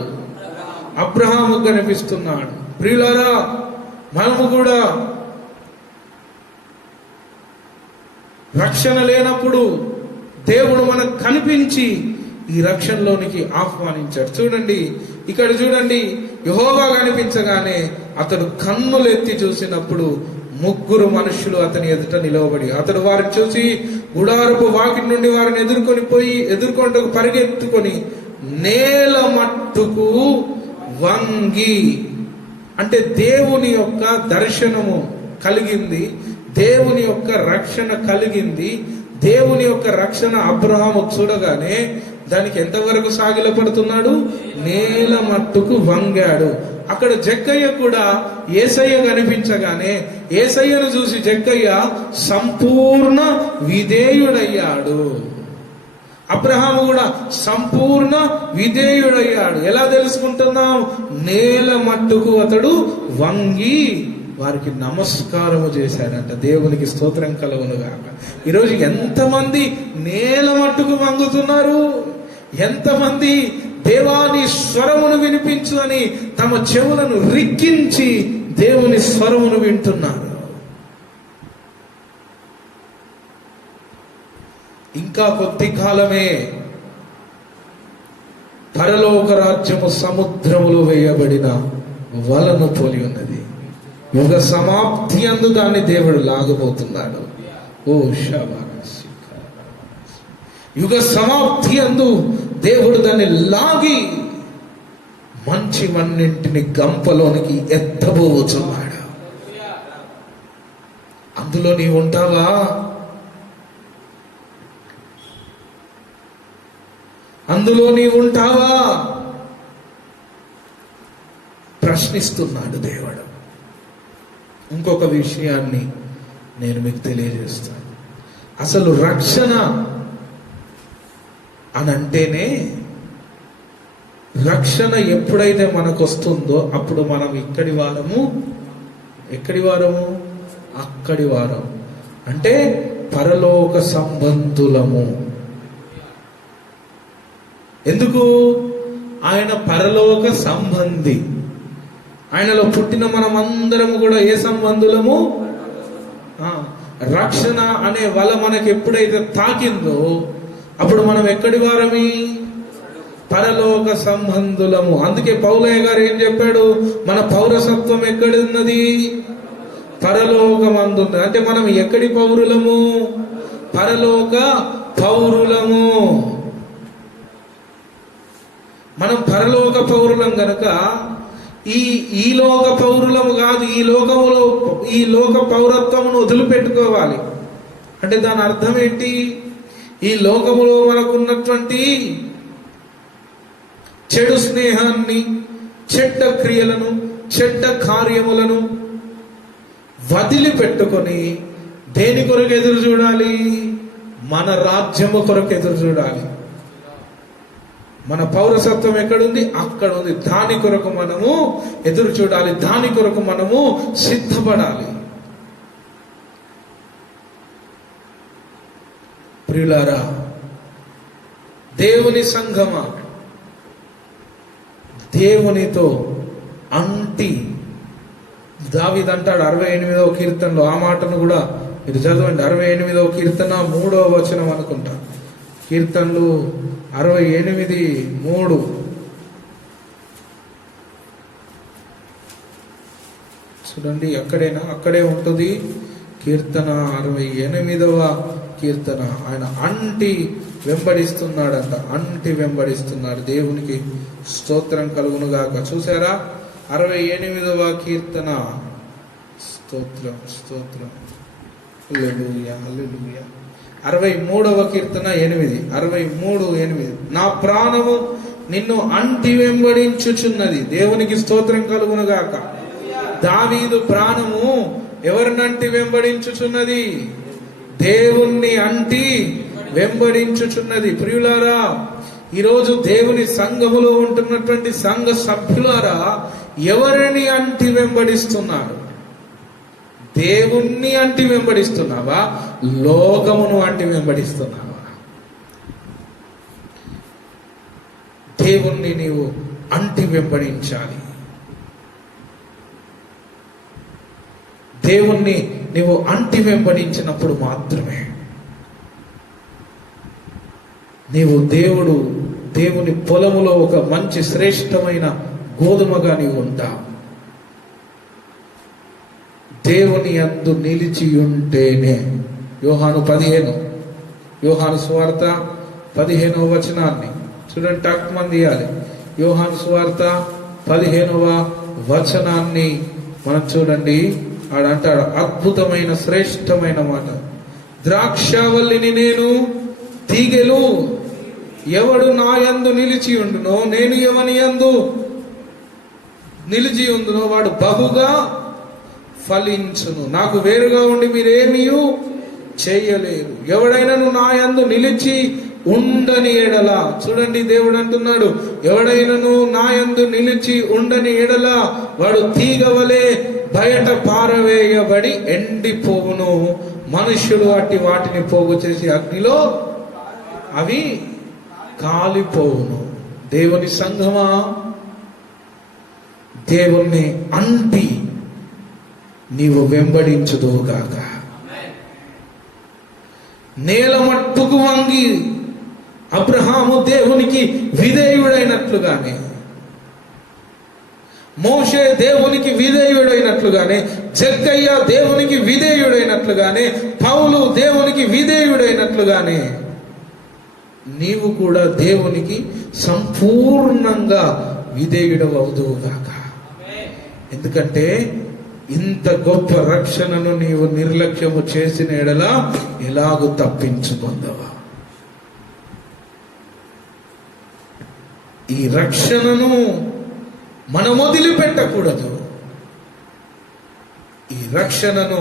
అబ్రహాము కనిపిస్తున్నాడు. ప్రియులారా, మనము కూడా రక్షణ లేనప్పుడు దేవుడు మనకు కనిపించి ఈ రక్షణలోనికి ఆహ్వానించాడు. చూడండి, ఇక్కడ చూడండి, యెహోవా కనిపించగానే అతడు కన్నులెత్తి చూసినప్పుడు ముగ్గురు మనుషులు అతని ఎదుట నిలవబడి, అతడు వారిని చూసి గుడారపు వాకిటి నుండి వారిని ఎదుర్కొంటూ పరిగెత్తుకొని నేల మట్టుకు వంగి, అంటే దేవుని యొక్క దర్శనము కలిగింది, దేవుని యొక్క రక్షణ కలిగింది. దేవుని యొక్క రక్షణ అబ్రహాము చూడగానే దానికి ఎంతవరకు సాగిలపడుతున్నాడు? నేల మట్టుకు వంగాడు. అక్కడ జక్కయ్య కూడా యేసయ్య కనిపించగానే యేసయ్యను చూసి జక్కయ్య సంపూర్ణ విధేయుడయ్యాడు. అబ్రహాము కూడా సంపూర్ణ విధేయుడయ్యాడు. ఎలా తెలుసుకుంటున్నాం? నేల మట్టుకు అతడు వంగి వారికి నమస్కారము చేశాడంట. దేవునికి స్తోత్రం కలుగునుగాక. ఈరోజు ఎంతమంది నేల మట్టుకు వంగుతున్నారు? ఎంతమంది దేవాని స్వరమును వినిపించు అని తమ చెవులను రిక్కించి దేవుని స్వరమును వింటున్నారు? ఇంకా కొద్ది కాలమే పరలోక రాజ్యము సముద్రములో వేయబడిన వలను పోలి ఉన్నది. యుగ సమాప్తి అందు దాన్ని దేవుడు లాగబోతున్నాడు. ఓ శబాష్! యుగ సమాప్తి అందు దేవుడు దాన్ని లాగి మంచి మన్నింటిని గంపలోనికి ఎత్తబోతున్నాడు. అందులో నీవు ఉంటావా? అందులో నీవు ఉంటావా? ప్రశ్నిస్తున్నాడు దేవుడు. ఇంకొక విషయాన్ని నేను మీకు తెలియజేస్తాను. అసలు రక్షణ అని అంటేనే, రక్షణ ఎప్పుడైతే మనకు వస్తుందో అప్పుడు మనం ఎక్కడి వారము? అక్కడి వారం. అంటే పరలోక సంబంధులము. ఎందుకు? ఆయన పరలోక సంబంధి. ఆయనలో పుట్టిన మనం అందరం కూడా ఏ సంబంధులము? రక్షణ అనే వల మనకి ఎప్పుడైతే తాకిందో అప్పుడు మనం ఎక్కడి వారమి? పరలోక సంబంధులము. అందుకే పౌలయ్య గారు ఏం చెప్పాడు? మన పౌరసత్వం ఎక్కడి ఉన్నది? పరలోకమందు. అంటే మనం ఎక్కడి పౌరులము? పరలోక పౌరులము. మనం పరలోక పౌరులం గనక ఈ లోక పౌరులము కాదు, ఈ లోక పౌరత్వమును వదిలిపెట్టుకోవాలి. అంటే దాని అర్థం ఏంటి? ఈ లోకములో మనకున్నటువంటి చెడు స్నేహాన్ని, చెడ్డ క్రియలను, చెడ్డ కార్యములను వదిలిపెట్టుకొని దేని కొరకు ఎదురు చూడాలి? మన రాజ్యము కొరకు ఎదురు చూడాలి. మన పౌరసత్వం ఎక్కడుంది? అక్కడ ఉంది. దాని కొరకు మనము ఎదురు చూడాలి. దాని కొరకు మనము సిద్ధపడాలి. ప్రియులారా, దేవుని సంఘమా, దేవునితో అంటి దావీదు అంటాడు 68వ కీర్తనలో. ఆ మాటను కూడా మీరు చదవండి. 68వ కీర్తన 3వ వచనం అనుకుంటా. కీర్తనలు 68:3. చూడండి, అక్కడే ఉంటుంది. కీర్తన 68వ కీర్తన. ఆయన అంటి వెంబడిస్తున్నాడంట. అంటి వెంబడిస్తున్నాడు. దేవునికి స్తోత్రం కలుగునుగాక. చూసారా? 68వ కీర్తన. స్తోత్రం స్తోత్రం. హల్లెలూయా హల్లెలూయా. 63వ కీర్తన 8. 63:8. నా ప్రాణము నిన్ను అంటి వెంబడించుచున్నది. దేవునికి స్తోత్రం కలుగునుగాక. దావీదు ప్రాణము ఎవరినంటి వెంబడించుచున్నది? దేవుణ్ణి అంటి వెంబడించుచున్నది. ప్రియులారా, ఈరోజు దేవుని సంఘములో ఉంటున్నటువంటి సంఘ సభ్యులారా, ఎవరిని అంటి వెంబడిస్తున్నారు? దేవుణ్ణి అంటి వెంబడిస్తున్నావా? లోకమును అంటి వెంబడిస్తున్నావా? దేవుణ్ణి నీవు అంటి వెంబడించాలి. దేవుణ్ణి నీవు అంటి వెంబడించినప్పుడు మాత్రమే నీవు దేవుని పొలములో ఒక మంచి శ్రేష్టమైన గోధుమగా నీవు ఉంటావు. దేవుని యందు నిలిచి ఉంటేనే. యోహాను సువార్త 15వ వచనాన్ని చూడండి, టక్మని తీయాలి. యోహాను సువార్త 15వ వచనాన్ని మనం చూడండి. ఆడంటాడు అద్భుతమైన శ్రేష్టమైన మాట, ద్రాక్షావల్లిని నేను, తీగెలు. ఎవడు నా యందు నిలిచి ఉండునో, నేను ఎవని యందు నిలిచి ఉండునో వాడు బహుగా ఫలించును. నాకు వేరుగా ఉండి మీరేమీ చేయలేరు. ఎవడైనాను నా యందు నిలిచి ఉండని ఎడల, చూడండి దేవుడు అంటున్నాడు, ఎవడైనాను నా యందు నిలిచి ఉండని ఎడల వాడు తీగవలే బయట పారవేయబడి ఎండిపోవును. మనుష్యుడు వాటిని పోగు చేసి అగ్నిలో అవి కాలిపోవును. దేవుని సంఘమా, దేవుణ్ణి అంటి నీవు వెంబడించుదువుగాక. నేల మట్టుకు వంగి అబ్రహాము దేవునికి విధేయుడైనట్లుగానే, మోషే దేవునికి విధేయుడైనట్లుగానే, జక్కయ్య దేవునికి విధేయుడైనట్లుగానే, పౌలు దేవునికి విధేయుడైనట్లుగానే నీవు కూడా దేవునికి సంపూర్ణంగా విధేయుడవవుదువుగాక. ఎందుకంటే ఇంత గొప్ప రక్షణను నీవు నిర్లక్ష్యము చేసిన ఎడల ఎలాగూ తప్పించుకుందవా? ఈ రక్షణను మనం వదిలిపెట్టకూడదు. ఈ రక్షణను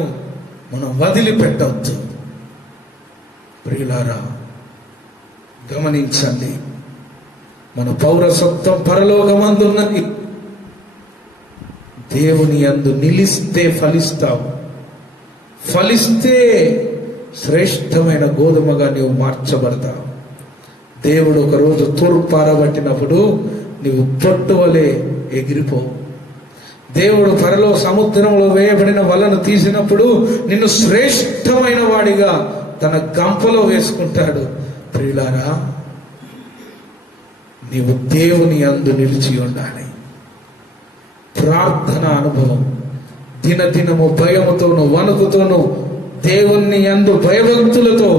మనం వదిలిపెట్టవద్దు. ప్రియులారా, గమనించండి, మన పౌరసత్వం పరలోకమందున్నది. దేవుని యందు నిలిస్తే ఫలిస్తావు. ఫలిస్తే శ్రేష్టమైన గోధుమగా నీవు మార్చబడతావు. దేవుడు ఒకరోజు తూర్పారబట్టినప్పుడు నీవు పొట్టు వలె ఎగిరిపోవు. దేవుడు పరలో సముద్రంలో వేయబడిన వలను తీసినప్పుడు నిన్ను శ్రేష్టమైన వాడిగా తన గంపలో వేసుకుంటాడు. ప్రియులారా, నీవు దేవుని యందు నిలిచి ఉండాలి. ప్రార్థన అనుభవం, దినదినము భయముతోను వణుకుతోను దేవుని యందు భయభక్తులతో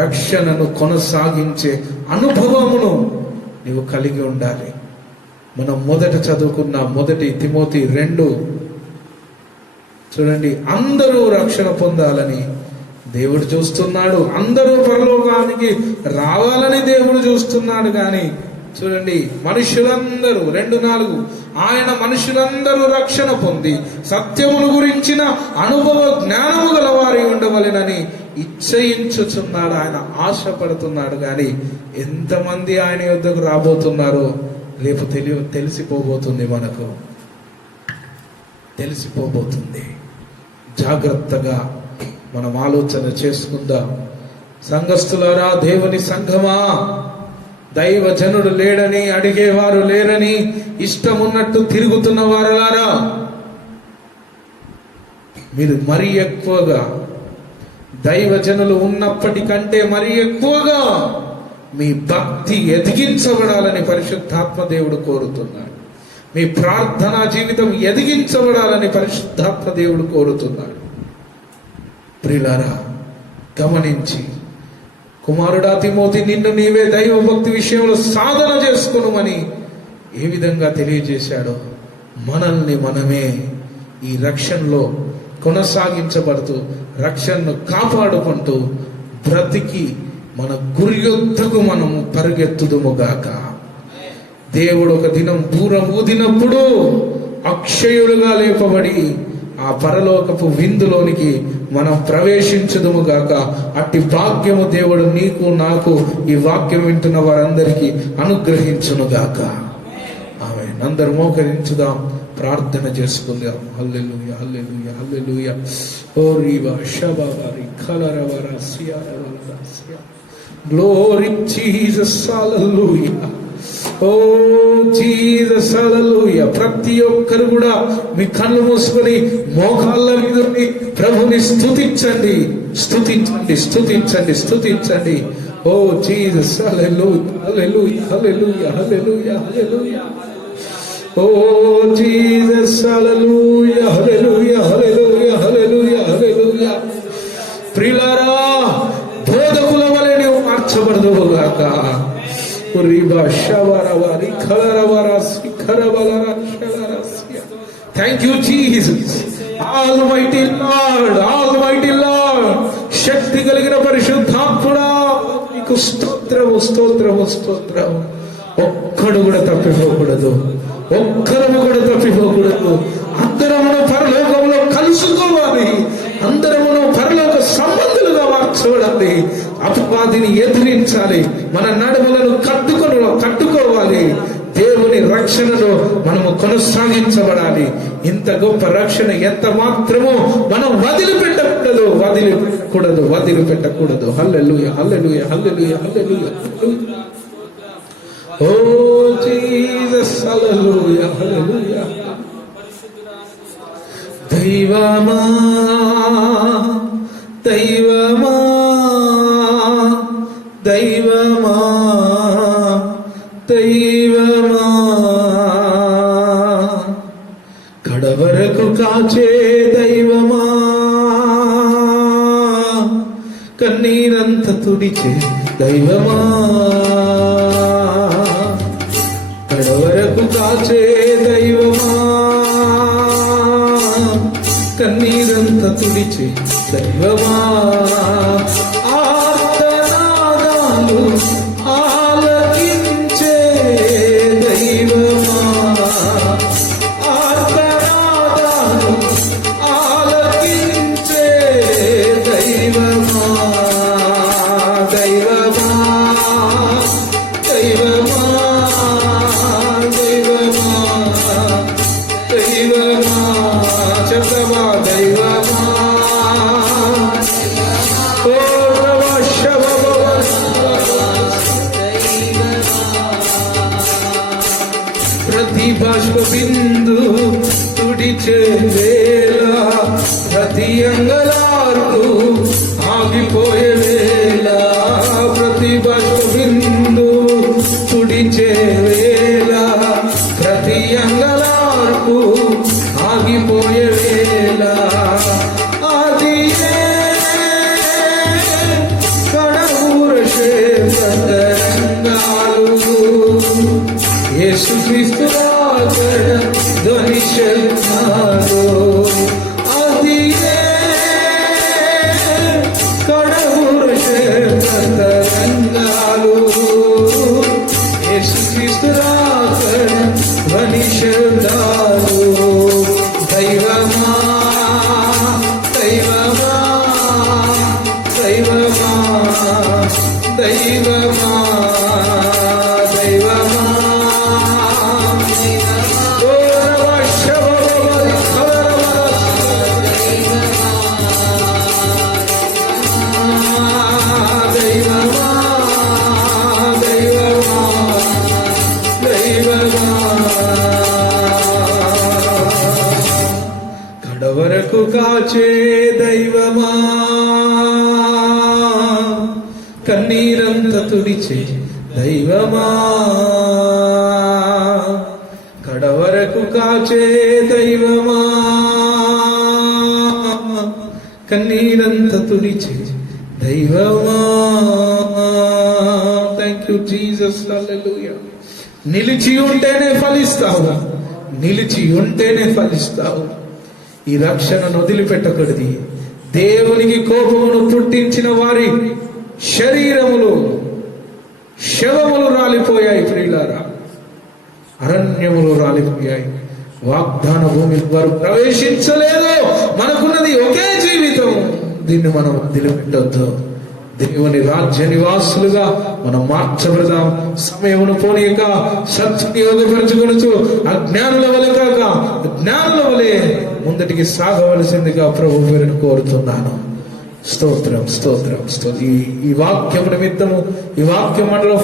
రక్షణను కొనసాగించే అనుభవమును నీవు కలిగి ఉండాలి. మనం మొదట చదువుకున్న 1 తిమోతి 2 చూడండి, అందరూ రక్షణ పొందాలని దేవుడు చూస్తున్నాడు. అందరూ పరలోకానికి రావాలని దేవుడు చూస్తున్నాడు. కానీ చూడండి, మనుషులందరూ 2:4 ఆయన మనుషులందరూ రక్షణ పొంది సత్యమును గురించిన అనుభవ జ్ఞానము గల వారి ఉండవలెనని ఇచ్చయించుచున్నాడు. ఆయన ఆశపడుతున్నాడు. కానీ ఎంతమంది ఆయన యొద్దకు రాబోతున్నారో రేపు తెలిసిపోబోతుంది. మనకు తెలిసిపోబోతుంది. జాగ్రత్తగా మనం ఆలోచన చేసుకుందాం. సంఘస్థులారా, దేవుని సంఘమా, దైవజనుడు లేడని, అడిగేవారు లేరని ఇష్టమున్నట్టు తిరుగుతున్న వారలారా, మీరు మరీ ఎక్కువగా దైవజనులు ఉన్నప్పటికంటే మరీ ఎక్కువగా మీ భక్తి ఎదిగించబడాలని పరిశుద్ధాత్మ దేవుడు కోరుతున్నాడు. మీ ప్రార్థనా జీవితం ఎదిగించబడాలని పరిశుద్ధాత్మ దేవుడు కోరుతున్నాడు. ప్రియులారా, గమనించి, కుమారుడా తిమోతి, నిన్ను నీవే దైవ భక్తి విషయంలో సాధన చేసుకునుమని ఏ విధంగా తెలియజేశాడో మనల్ని మనమే ఈ రక్షణలో కొనసాగించబడుతూ రక్షణను కాపాడుకుంటూ బ్రతికి మన గురి యొద్దకు మనము పరిగెత్తుదుముగాక. దేవుడు ఒక దినం బూర ఊదినప్పుడు అక్షయులుగా లేపబడి ఆ పరలోకపు విందులోనికి మనం ప్రవేశించుదుముగాక. అట్టి భాగ్యము దేవుడు నీకు నాకు ఈ వాక్యం వింటున్న వారందరికీ అనుగ్రహించునుగాక. ఆమేన్. అందరూ మోకరించుదాం, ప్రార్థన చేసుకుందాం. హల్లెలూయా, హల్లెలూయా, హల్లెలూయా. ఓ రీవా షబాబారి ఖలరవరా సియారవరా సియా. గ్లోరీ జీసస్, హల్లెలూయా. ఓ జీసస్, హల్లెలూయా. ప్రతి ఒక్కరు కూడా మీ కళ్ళు మూసుకొని మోకాళ్ళ మీద ప్రభుని స్తుతించండి, స్తుతించండి, స్తుతించండి, స్తుతించండి. Oh Jesus, hallelujah, hallelujah, hallelujah, hallelujah, hallelujah. Oh Jesus, hallelujah, hallelujah, hallelujah, hallelujah. Thank you, Jesus. Almighty Lord, Almighty Lord. శక్తి కలిగిన పరిశుద్ధాత్ముడా నీకు స్తోత్రము, స్తోత్రము, స్తోత్రము. ఒక్కడు కూడా తప్పిపోకూడదు, ఒక్కరము కూడా తప్పిపోకూడదు. అందరమును పరలోకంలో కలుసుకోవాలి, అందరమును పరలోక సంబంధులుగా మార్చబడాలి. అపవాదిని ఎదిరించాలి, మన నడుములను కట్టుకోవాలి. దేవుని రక్షణలో మనము కొనసాగించబడాలి. ఇంత గొప్ప రక్షణ ఎంత మాత్రమో మనం వదిలిపెట్టకూడదు. హల్లెలూయా, hallelujah, hallelujah, hallelujah. Oh Jesus, hallelujah, హల్లెలూయా. దైవమా, దైవమా, దైవమా, దైవమా, కడవరకు కాచే దైవమా, కన్నీరంత తుడిచే దైవమా, కడవరకు కాచే దైవమా, కన్నీరంత తుడిచే దైవమా, ఆర్తనాదాలు ఆలకించే దైవమా, ఆర్తనాదాలు ఆలకించే దైవమా, దైవమా, దైవమా, దైవమా, దైవమా, చెప్పవా దైవమా. ఓ ప్రతి బాష్ప బిందు తుడిచే వేళ, ప్రతి అంగలార్పు ఆగిపోయే వేళ, ప్రతి బాష్ప బిందు తుడిచే వేళ, ప్రతి అంగలార్పు ఆగిపోయే వేళ, అది కడవురషే ప్రతరంగాలు యేసుక్రీస్తు రాకడ ధ్వని శబ్దాలు, అది కడవురషే ప్రతరంగాలు యేసుక్రీస్తు రాకడ ధ్వని శబ్దాలు. దైవమా, దైవమా, దైవమా, దైవమా, దైవమా. కడవరకు కాచే దైవమా, కన్నీరంత తుడిచే దైవమా, కడవరకు కాచే దైవమా, కన్నీరంత తుడిచే దైవమా. థ్యాంక్ యూ జీసస్, హల్లెలూయా. నిలిచి ఉంటేనే ఫలిస్తావు, నిలిచి ఉంటేనే ఫలిస్తావు. ఈ రక్షణను వదిలిపెట్టకూడదు. దేవునికి కోపమును పుట్టించిన వారి శరీరములు శవములు రాలిపోయాయి ప్రియులారా, అరణ్యములు రాలిపోయాయి. వాగ్దాన భూమి వారు ప్రవేశించలేదు. మనకున్నది ఒకే జీవితం, దీన్ని మనం వదిలిపెట్టొద్దు. దేవుని రాజ్య నివాసులుగా మనం మార్చబడదాం. సమయమును పోనీయక సద్వినియోగపరచుకొనుచు అజ్ఞానుల వలె కాక జ్ఞానుల వలె ముందటికి సాగవలసిందిగా ప్రభు పేరును కోరుతున్నాను. స్తోత్రం, స్తోత్రం, స్తోత్రం. ఈ వాక్యము నిమిత్తము, ఈ వాక్యం మనలో